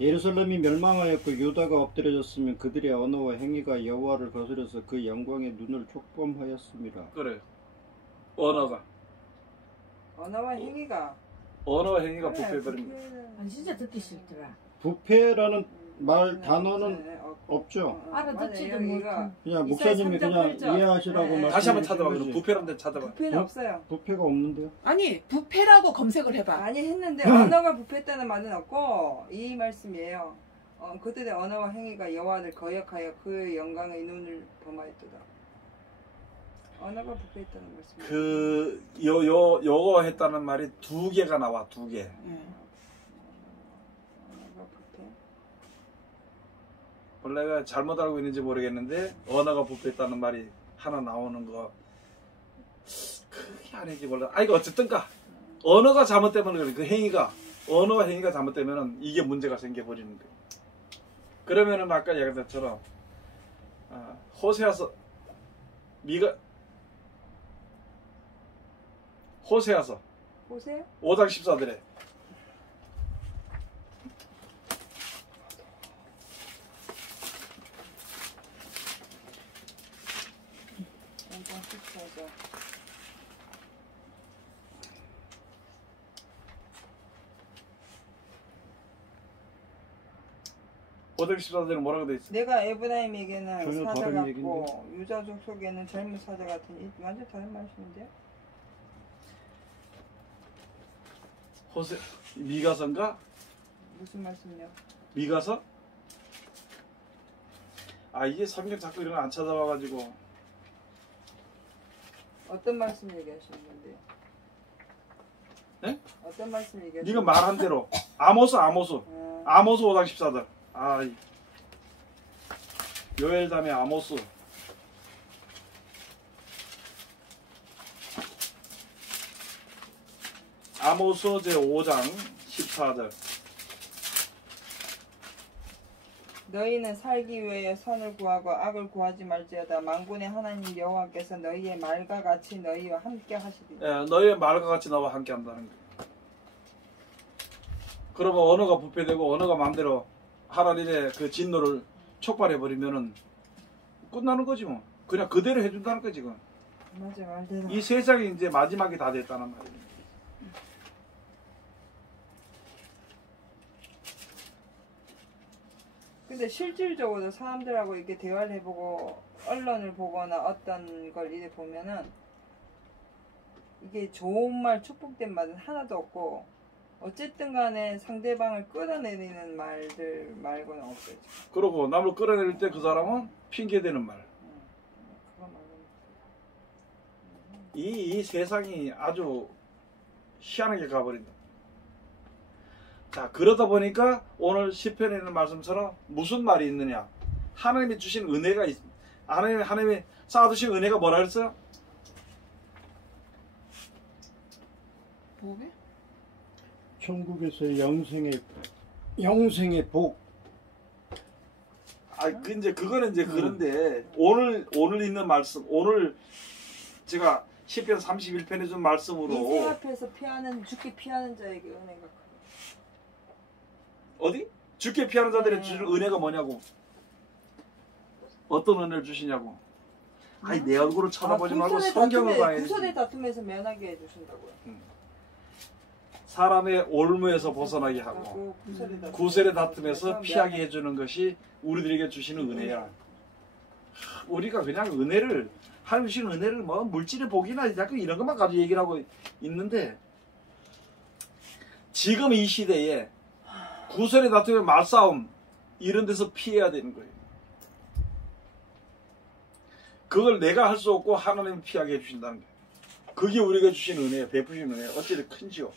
예루살렘이 멸망하였고 유다가 엎드려졌으면 그들의 언어와 행위가 여호와를 거스려서 그 영광의 눈을 촉범하였습니다. 그래. 언어가 행위가 부패해버립니다. 아니 진짜 듣기 싫더라. 부패라는 말 단어는 없죠. 알아듣지도 맞아요. 못한. 그냥 이사야 목사님이 3장 그냥 8절. 이해하시라고 네. 다시 한번 말씀해 찾아봐. 주신 그럼 거지. 부패라는 데 찾아봐. 부패는 없어요. 부패가 없는데요? 아니 부패라고 검색을 해봐. 많이 했는데 언어가 부패했다는 말은 없고 이 말씀이에요. 그들의 언어와 행위가 여호와를 거역하여 그 영광의 눈을 범하였도다. 언어가 부패했다는 말씀이에요. 요거 했다는 말이 두 개가 나와. 두 개. 예. 언어가 부패. 원래가 잘못 알고 있는지 모르겠는데 언어가 부패했다는 말이 하나 나오는 거 그게 아니지 몰라. 이거 어쨌든가 언어가 잘못되면 그래. 그 행위가 언어와 행위가 잘못되면은 이게 문제가 생겨버리는 거예요. 그러면은 아까 얘기한 것처럼 호세아서 5장 5장 14절에 514절은 뭐라고 돼 있어? 내가 에브라임에게는 전혀 사자 다른 같고 얘기인데. 유다족 속에는 젊은 사자 같은 이 완전 다른 말씀인데요? 호세 미가서인가? 무슨 말씀이요? 미가서? 아 이게 성경 자꾸 이런 거 안 찾아와가지고 어떤 말씀 얘기하시는 건데요? 네? 어떤 말씀 얘기하시는 네가 말한 대로 아모스 아모스 5장 14절. 아 요엘 다음에 아모스. 아모스 제 5장 14절. 너희는 살기 위해 선을 구하고 악을 구하지 말지어다. 만군의 하나님 여호와께서 너희의 말과 같이 너희와 함께 하시리니. 예, 너희의 말과 같이 나와 함께 한다는 거예요. 그러면 언어가 부패되고 언어가 마음대로 하나님의 그 진노를 촉발해 버리면은 끝나는 거지 뭐. 그냥 그대로 해준다는 거지 지금. 맞아 말대로. 이 세상이 이제 마지막이 다 됐다는 말이에요. 근데 실질적으로 사람들하고 이렇게 대화를 해보고 언론을 보거나 어떤 걸 이래 보면은 이게 좋은 말 축복된 말은 하나도 없고 어쨌든 간에 상대방을 끌어내리는 말들 말고는 없어요. 그러고 남을 끌어내릴 때 그 사람은 핑계대는 말. 그거 말고는. 이 세상이 아주 희한하게 가버린다. 자, 그러다 보니까 오늘 시편에 있는 말씀처럼 무슨 말이 있느냐? 하나님이 주신 은혜가 있. 하나님이 쌓아두신 은혜가 뭐라 그랬어요? 뭐게? 천국에서 영생의 복. 아, 이제 그거는 이제 그런데 오늘 있는 말씀, 오늘 제가 시편 31편에 준 말씀으로 인생 앞에서 죽게 피하는 자에게 은혜가 크다. 어디? 죽게 피하는 자들의 주는 은혜가 뭐냐고. 어떤 은혜를 주시냐고. 아니 내 얼굴을 쳐다보지 말고 성경을 봐야지. 구설의 다툼에서 면하게 해주신다고요. 사람의 올무에서 벗어나게 하고 구설의 다툼에서 피하게 해주는 것이 우리들에게 주시는 은혜야. 우리가 그냥 은혜를 하나님 주신 은혜를 뭐 물질의 복이나 자꾸 이런 것만 가지고 얘기를 하고 있는데 지금 이 시대에 구설의 다툼의 말싸움 이런 데서 피해야 되는 거예요. 그걸 내가 할 수 없고 하나님이 피하게 해주신다는 거예요. 그게 우리가 주신 은혜예요. 베푸신 은혜. 어찌든 큰지요.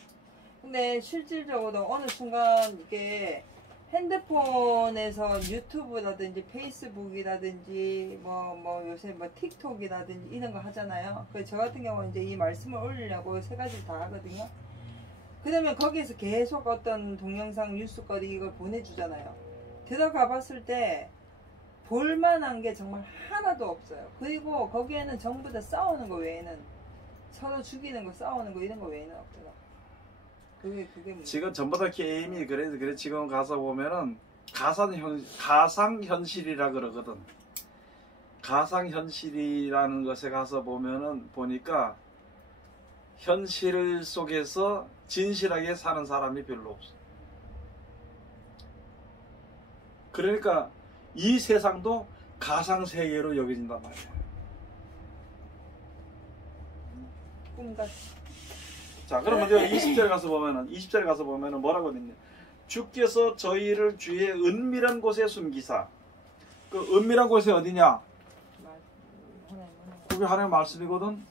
근데 실질적으로 어느 순간 이게 핸드폰에서 유튜브라든지 페이스북이라든지 뭐 요새 뭐 틱톡이라든지 이런 거 하잖아요. 그래서 저 같은 경우는 이제 이 말씀을 올리려고 세 가지를 다 하거든요. 그러면 거기에서 계속 어떤 동영상 뉴스거리 이걸 보내주잖아요. 들어가 봤을 때 볼만한 게 정말 하나도 없어요. 그리고 거기에는 전부 다 싸우는 거 외에는 서로 죽이는 거 싸우는 거 이런 거 외에는 없더라. 그게 지금 전부 다 게임이 그래 지금 가서 보면은 가상현실이라 그러거든. 가상현실이라는 것에 가서 보면은 보니까 현실 속에서 진실하게 사는 사람이 별로 없어. 그러니까 이 세상도 가상세계로 여겨진단 말이야. 꿈같이. 자, 그러면 이제 20절에 가서 보면은 뭐라고 되냐? 주께서 저희를 주의 은밀한 곳에 숨기사. 그 은밀한 곳이 어디냐? 그게 하나님의 말씀이거든.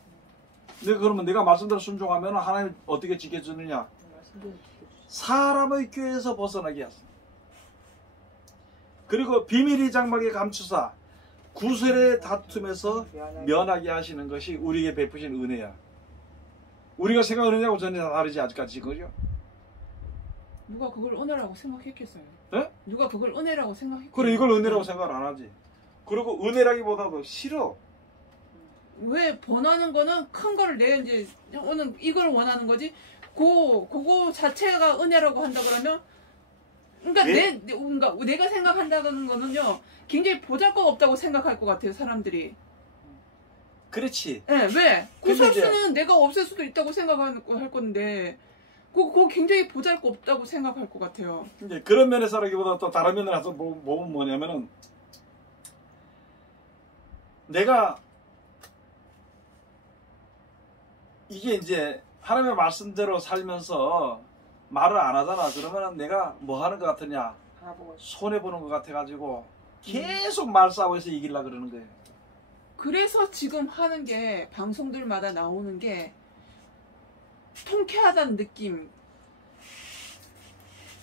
근데 그러면 내가 말씀대로 순종하면 하나님 어떻게 지켜주느냐? 사람의 꾀에서 벗어나게 하소서. 그리고 비밀의 장막에 감추사 구설의 다툼에서 면하게 하시는 것이 우리에게 베푸신 은혜야. 우리가 생각하는 은혜하고 전혀 다르지 아직까지 그죠? 누가 그걸 은혜라고 생각했겠어요? 네? 누가 그걸 은혜라고 생각했겠어요? 그래 이걸 은혜라고 생각 안 하지. 그리고 은혜라기보다도 싫어. 왜 원하는 거는 큰 거를 내 이제 오늘 이걸 원하는 거지. 그거 자체가 은혜라고 한다 그러면 그러니까 그러니까 내가 생각한다는 거는요 굉장히 보잘것 없다고 생각할 것 같아요 사람들이. 그렇지. 네, 왜? 근데 구설수는 내가 없앨 수도 있다고 생각할 건데 그거 굉장히 보잘것없다고 생각할 것 같아요. 이제 그런 면에서라기보다 또 다른 면에서 보면 뭐냐면은 내가 이게 이제 하나님의 말씀대로 살면서 말을 안 하잖아. 그러면은 내가 뭐 하는 것 같으냐? 손해보는 것 같아가지고 계속 말 싸워서 이기려고 그러는 거예요. 그래서 지금 하는 게 방송들마다 나오는 게 통쾌하다는 느낌.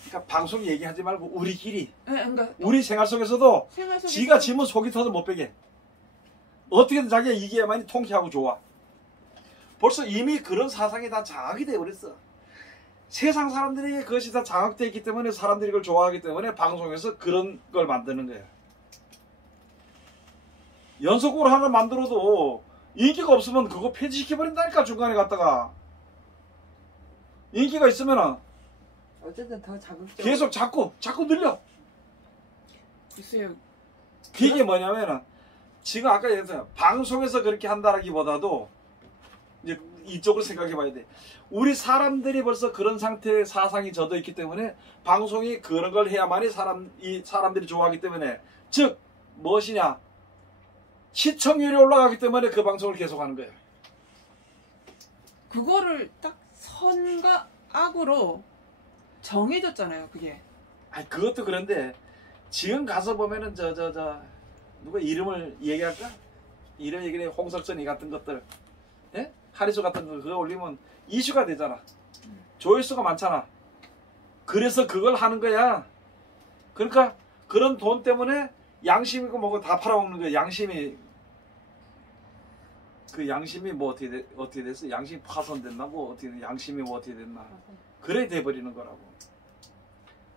그러니까 방송 얘기하지 말고 우리끼리 그러니까 우리 생활 속에서도 생활 속에서 지가 지면 속이 터서 못 빼게 어떻게든 자기가 이겨야만이 통쾌하고 좋아. 벌써 이미 그런 사상이 다 장악이 되어버렸어. 세상 사람들이 그것이 다 장악되어 있기 때문에 사람들이 그걸 좋아하기 때문에 방송에서 그런 걸 만드는 거예요. 연속으로 하나 만들어도 인기가 없으면 그거 폐지시켜버린다니까. 중간에 갔다가 인기가 있으면은 어쨌든 더 자극적. 계속 자꾸 늘려. 글쎄요. 그게 뭐냐면은 지금 아까 얘기했잖아요. 방송에서 그렇게 한다라기보다도 이제 이쪽으로 생각해 봐야 돼. 우리 사람들이 벌써 그런 상태의 사상이 젖어 있기 때문에 방송이 그런 걸 해야만이 사람들이 좋아하기 때문에, 즉 무엇이냐, 시청률이 올라가기 때문에 그 방송을 계속하는 거예요. 그거를 딱 선과 악으로 정해졌잖아요. 그게. 아니 그것도 그런데 지금 가서 보면은 누가 이름을 얘기할까? 이름 얘기해. 홍석천이 같은 것들, 예? 하리수 같은 거 그거 올리면 이슈가 되잖아. 조회수가 많잖아. 그래서 그걸 하는 거야. 그러니까 그런 돈 때문에 양심이고 뭐고 다 팔아먹는 거야. 양심이 뭐 어떻게 됐어? 양심이 파손됐나? 뭐 어떻게 양심이 뭐 어떻게 됐나? 그래 돼버리는 거라고.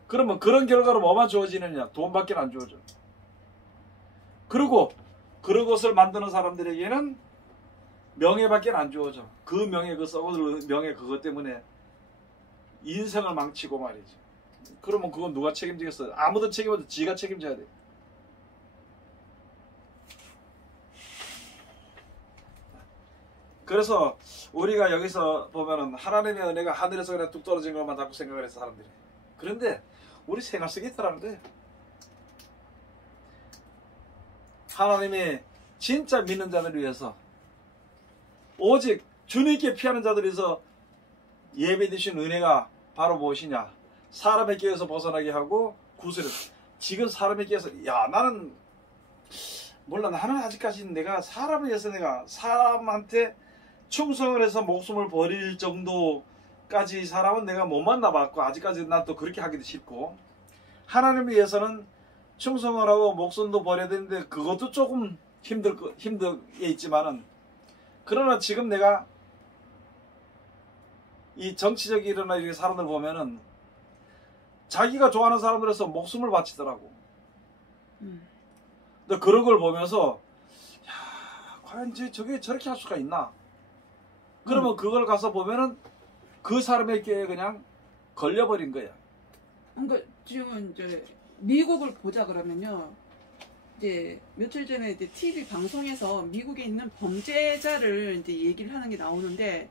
그러면 그런 결과로 뭐만 주어지느냐? 돈밖에 안 주어져. 그리고 그런 것을 만드는 사람들에게는 명예밖에 안 주어져. 그 명예, 그 썩은 명예 그것 때문에 인생을 망치고 말이지. 그러면 그건 누가 책임지겠어? 아무도 책임져도 지가 책임져야 돼. 그래서 우리가 여기서 보면은 하나님의 은혜가 하늘에서 그냥 뚝 떨어진 것만 자꾸 생각을 해서 사람들이. 그런데 우리 생활 속에 있다라는 거예요. 하나님이 진짜 믿는 자들을 위해서, 오직 주님께 피하는 자들을 위해서 예배 드신 은혜가 바로 무엇이냐? 사람의 끼에서 벗어나게 하고 구슬을. 지금 사람의 끼에서, 야 나는 몰라, 나는 아직까지는 내가 사람을 위해서 내가 사람한테 충성을 해서 목숨을 버릴 정도까지 사람은 내가 못 만나봤고, 아직까지 난 또 그렇게 하기도 싫고, 하나님을 위해서는 충성을 하고 목숨도 버려야 되는데 그것도 조금 힘들게 있지만은, 그러나 지금 내가 이 정치적이나 이런 사람들 보면은 자기가 좋아하는 사람들에서 목숨을 바치더라고. 근데 그런 걸 보면서, 야, 과연 저게 저렇게 할 수가 있나? 그러면 그걸 가서 보면은 그 사람에게 그냥 걸려버린 거야. 그러니까 지금 이제 미국을 보자 그러면요. 이제 며칠 전에 이제 TV 방송에서 미국에 있는 범죄자를 이제 얘기를 하는 게 나오는데,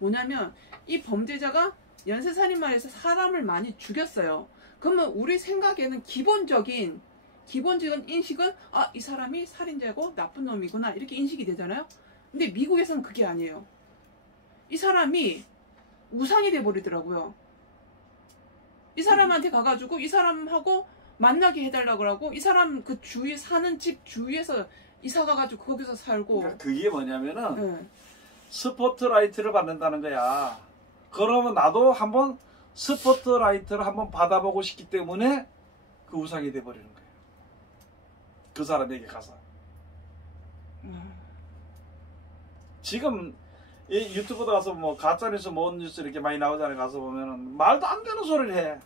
뭐냐면 이 범죄자가 연쇄살인마에서 사람을 많이 죽였어요. 그러면 우리 생각에는 기본적인 인식은, 아, 이 사람이 살인자고 나쁜 놈이구나, 이렇게 인식이 되잖아요. 근데 미국에서는 그게 아니에요. 이 사람이 우상이 돼버리더라고요. 이 사람한테 가가지고 이 사람하고 만나게 해달라고 하고, 이 사람 그 주위에 사는 집 주위에서 이사 가가지고 거기서 살고. 그러니까 그게 뭐냐면은, 네. 스포트라이트를 받는다는 거야. 그러면 나도 한번 스포트라이트를 한번 받아보고 싶기 때문에 그 우상이 돼버리는 거예요. 그 사람에게 가서. 지금 이 유튜브도 가서 뭐 가짜뉴스, 뭔 뉴스 이렇게 많이 나오잖아요. 가서 보면은 말도 안 되는 소리를 해.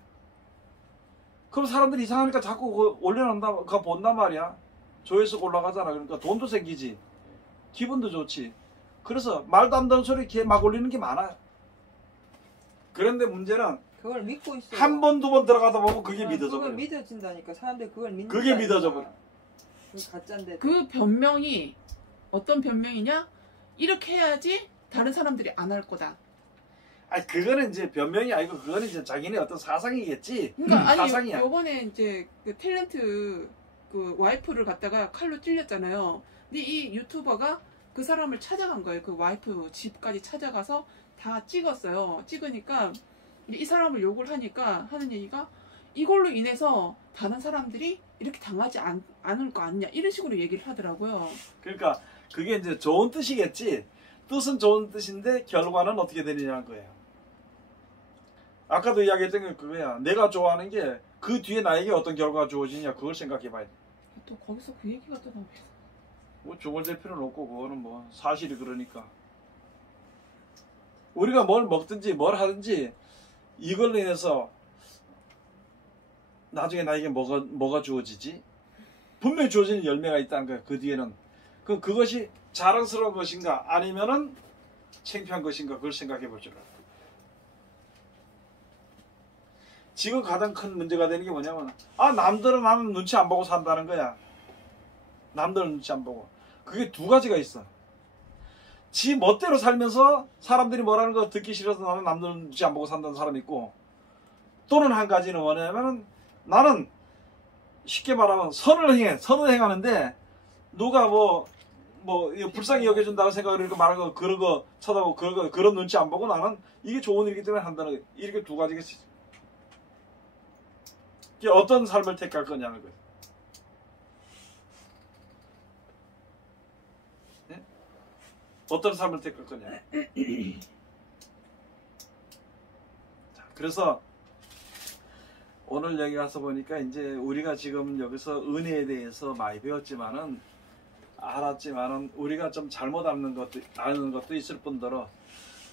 그럼 사람들이 이상하니까 자꾸 올려놓는다, 그거 본단 말이야. 조회수가 올라가잖아. 그러니까 돈도 생기지, 기분도 좋지. 그래서 말도 안 되는 소리 걔 막 올리는 게 많아요. 그런데 문제는 그걸 믿고 있어. 한 번, 두 번 들어가다 보면 그게 믿어져 그걸 버려. 믿어진다니까. 사람들이 그걸 그게 믿어져 버려. 그 가짜인데. 그 변명이 어떤 변명이냐? 이렇게 해야지 다른 사람들이 안 할 거다. 아니 그거는 이제 변명이 아니고 그거는 이제 자기네 어떤 사상이겠지. 그러니까 아니 사상이야. 요번에 이제 그 탤런트 그 와이프를 갖다가 칼로 찔렸잖아요. 근데 이 유튜버가 그 사람을 찾아간 거예요. 그 와이프 집까지 찾아가서 다 찍었어요. 찍으니까 이 사람을 욕을 하니까 하는 얘기가 이걸로 인해서 다른 사람들이 이렇게 당하지 않을 거 아니냐 이런 식으로 얘기를 하더라고요. 그러니까 그게 이제 좋은 뜻이겠지. 뜻은 좋은 뜻인데 결과는 어떻게 되느냐는 거예요. 아까도 이야기했던 게 그거야. 내가 좋아하는 게 그 뒤에 나에게 어떤 결과가 주어지냐 그걸 생각해 봐야 돼. 또 거기서 그 얘기가 또 나오겠어. 뭐 죽을 될 필요는 없고 그거는 뭐 사실이 그러니까. 우리가 뭘 먹든지 뭘 하든지 이걸로 인해서 나중에 나에게 뭐가 주어지지? 분명히 주어지는 열매가 있다는 거야. 그 뒤에는. 그것이 자랑스러운 것인가 아니면은 창피한 것인가 그걸 생각해 보죠. 지금 가장 큰 문제가 되는 게 뭐냐면 남들은 나는 눈치 안 보고 산다는 거야. 남들은 눈치 안 보고. 그게 두 가지가 있어. 지 멋대로 살면서 사람들이 뭐라는 거 듣기 싫어서 나는 남들 눈치 안 보고 산다는 사람이 있고, 또는 한 가지는 뭐냐면은 나는 쉽게 말하면 선을 행하는데 누가 뭐 불쌍히 여겨준다고 생각을 이렇게 말하는 거 그런 거 쳐다보고 그런 눈치 안 보고 나는 이게 좋은 일이기 때문에 한다는 거. 이렇게 두 가지가 있어. 어떤 삶을 택할 거냐는 거예요. 네? 어떤 삶을 택할 거냐. 자, 그래서 오늘 여기 가서 보니까 이제 우리가 지금 여기서 은혜에 대해서 많이 배웠지만은 알았지만은 우리가 좀 잘못 아는 것도 있을 뿐더러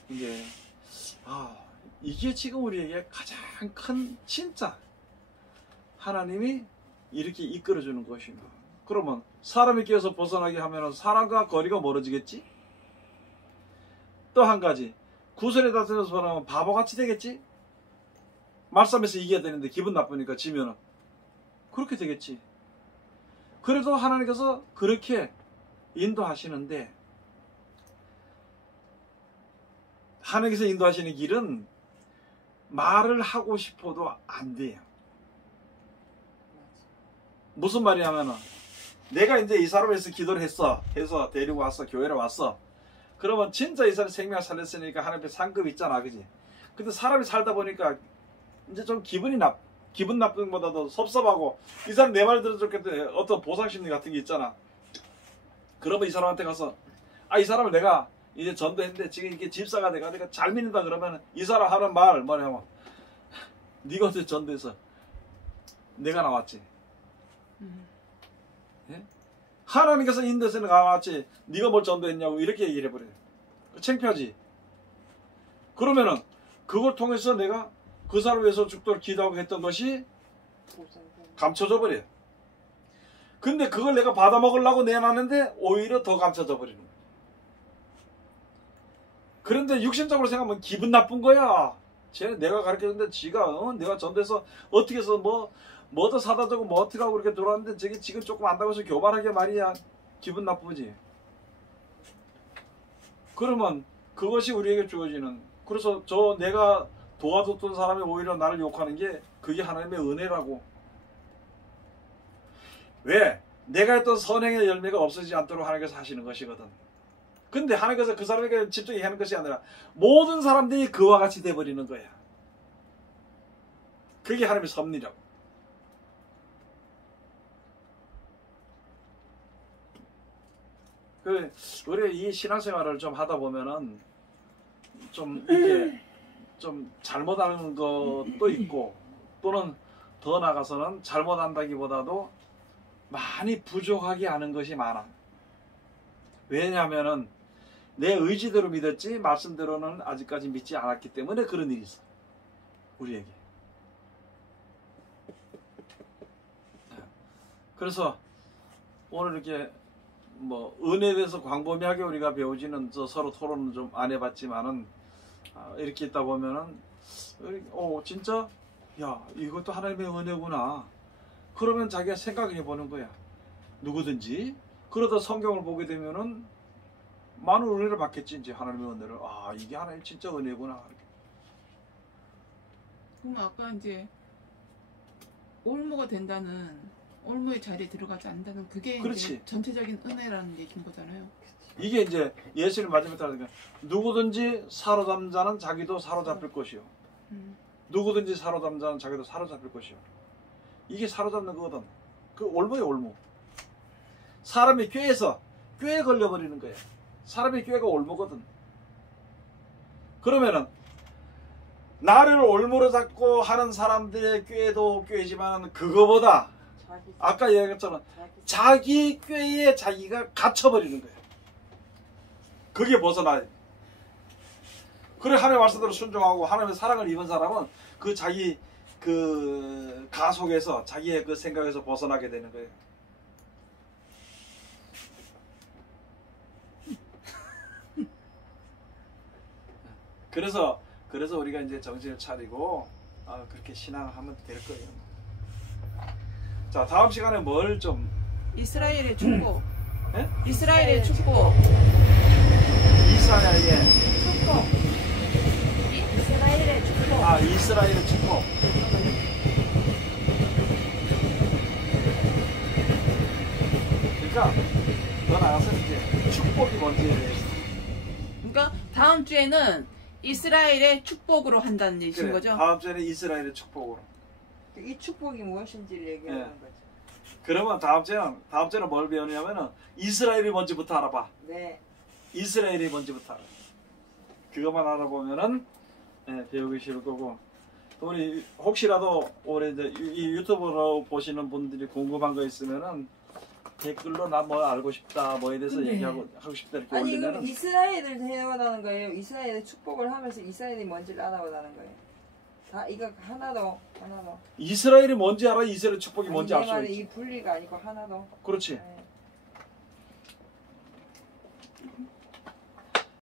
이게 지금 우리에게 가장 큰 진짜 하나님이 이렇게 이끌어주는 것이며, 그러면 사람의 길에서 벗어나게 하면 사람과 거리가 멀어지겠지? 또 한 가지, 구설에 다스려서 벗어나면 바보같이 되겠지? 말싸움에서 이겨야 되는데 기분 나쁘니까 지면은 그렇게 되겠지. 그래도 하나님께서 그렇게 인도하시는데, 하나님께서 인도하시는 길은 말을 하고 싶어도 안 돼요. 무슨 말이냐면은 내가 이제 이 사람을 위해서 기도를 해서 데리고 왔어, 교회를 왔어. 그러면 진짜 이 사람 생명을 살렸으니까 하나님 앞에 상급이 있잖아, 그지? 근데 사람이 살다 보니까 이제 좀 기분 나쁜 것보다도 섭섭하고, 이 사람 내 말 들어줬겠다 어떤 보상심리 같은 게 있잖아. 그러면 이 사람한테 가서 이 사람을 내가 이제 전도했는데 지금 이렇게 집사가 내가 잘 믿는다 그러면 이 사람 하는 말 뭐냐면, 네가 어떻게 전도해서 내가 나왔지. 예? 하나님께서 인도해서 나왔지 네가 뭘 전도했냐고 이렇게 얘기를 해버려요. 창피하지. 그러면은 그걸 통해서 내가 그 사람을 위해서 죽도록 기도하고 했던 것이 감춰져 버려요. 근데 그걸 내가 받아먹으려고 내놨는데 오히려 더 감춰져 버리는 거예요. 그런데 육신적으로 생각하면 기분 나쁜 거야. 쟤는 내가 가르쳤는데 지가 내가 전도해서 어떻게 해서 뭐도 사다 주고 뭐 어떻게 하고 그렇게 돌아왔는데 저게 지금 조금 안다고 해서 교만하게 말이야. 기분 나쁘지. 그러면 그것이 우리에게 주어지는, 그래서 내가 도와줬던 사람이 오히려 나를 욕하는 게 그게 하나님의 은혜라고. 왜? 내가 했던 선행의 열매가 없어지지 않도록 하나님께서 하시는 것이거든. 근데 하나님께서 그 사람에게 집중해 하는 것이 아니라 모든 사람들이 그와 같이 돼버리는 거야. 그게 하나님의 섭리라고. 우리 이 신앙생활을 좀 하다 보면은 좀 이게 좀 잘못하는 것도 있고, 또는 더 나아가서는 잘못한다기보다도 많이 부족하게 하는 것이 많아. 왜냐하면은 내 의지대로 믿었지 말씀대로는 아직까지 믿지 않았기 때문에 그런 일이 있어, 우리에게. 그래서 오늘 이렇게 은혜에 대해서 광범위하게 우리가 배우지는 서로 토론은 좀 안 해봤지만은, 이렇게 있다 보면은 진짜 이것도 하나님의 은혜구나. 그러면 자기가 생각해 보는 거야. 누구든지. 그러다 성경을 보게 되면은 많은 은혜를 받겠지. 이제 하나님의 은혜를. 아, 이게 하나님 진짜 은혜구나. 그럼 아까 이제 올무가 된다는, 올무의 자리에 들어가지 않는다는 그게 그렇지. 이제 전체적인 은혜라는 얘기인 거잖아요. 이게 이제 예수님 마지막에 따르니까 누구든지 사로잡는 자는 자기도 사로잡힐 것이요. 누구든지 사로잡는 자는 자기도 사로잡힐 것이요. 이게 사로잡는 거거든. 그 올무예요, 올무. 사람이 꾀에 걸려버리는 거예요. 사람이 꾀가 올무거든. 그러면은 나를 올무로 잡고 하는 사람들의 꾀도 꾀지만 그거보다 아까 얘기했잖아. 자기 꾀에 자기가 갇혀버리는 거예요. 그게 벗어나요. 그래 하나님의 말씀대로 순종하고 하나님의 사랑을 입은 사람은 그 자기 그 가속에서 자기의 그 생각에서 벗어나게 되는 거예요. 그래서 우리가 이제 정신을 차리고 그렇게 신앙하면 될 거예요. 자, 다음 시간에 뭘 좀 이스라엘의 축복. 네? 이스라엘의 축복. 이스라엘의 축복. 이스라엘의 축복. 이스라엘의 축복. 그러니까 더 나아가서 이제 축복이 뭔지에 대해서. 그러니까 다음 주에는 이스라엘의 축복으로 한다는 얘기신 그래, 거죠? 다음 주에는 이스라엘의 축복으로. 이 축복이 무엇인지를 얘기하는 네. 거죠. 그러면 다음 주에는 뭘 배우냐면은 이스라엘이 뭔지부터 알아봐. 네. 이스라엘이 뭔지부터 알아. 그것만 알아보면은 배우기 쉬울 거고. 또 우리 혹시라도 올해 이제 이 유튜브로 보시는 분들이 궁금한 거 있으면은 댓글로 나 뭐 알고 싶다, 뭐에 대해서 근데 얘기하고 하고 싶다 이렇게 아니 이거 올리면은 이스라엘을 해오라는 거예요. 이스라엘의 축복을 하면서 이스라엘이 뭔지를 알아오라는 거예요. 다 이거 하나도. 이스라엘이 뭔지 알아? 이스라엘 축복이 뭔지 알 내 수가 말에 있지. 이 분리가 아니고 하나도. 그렇지. 네.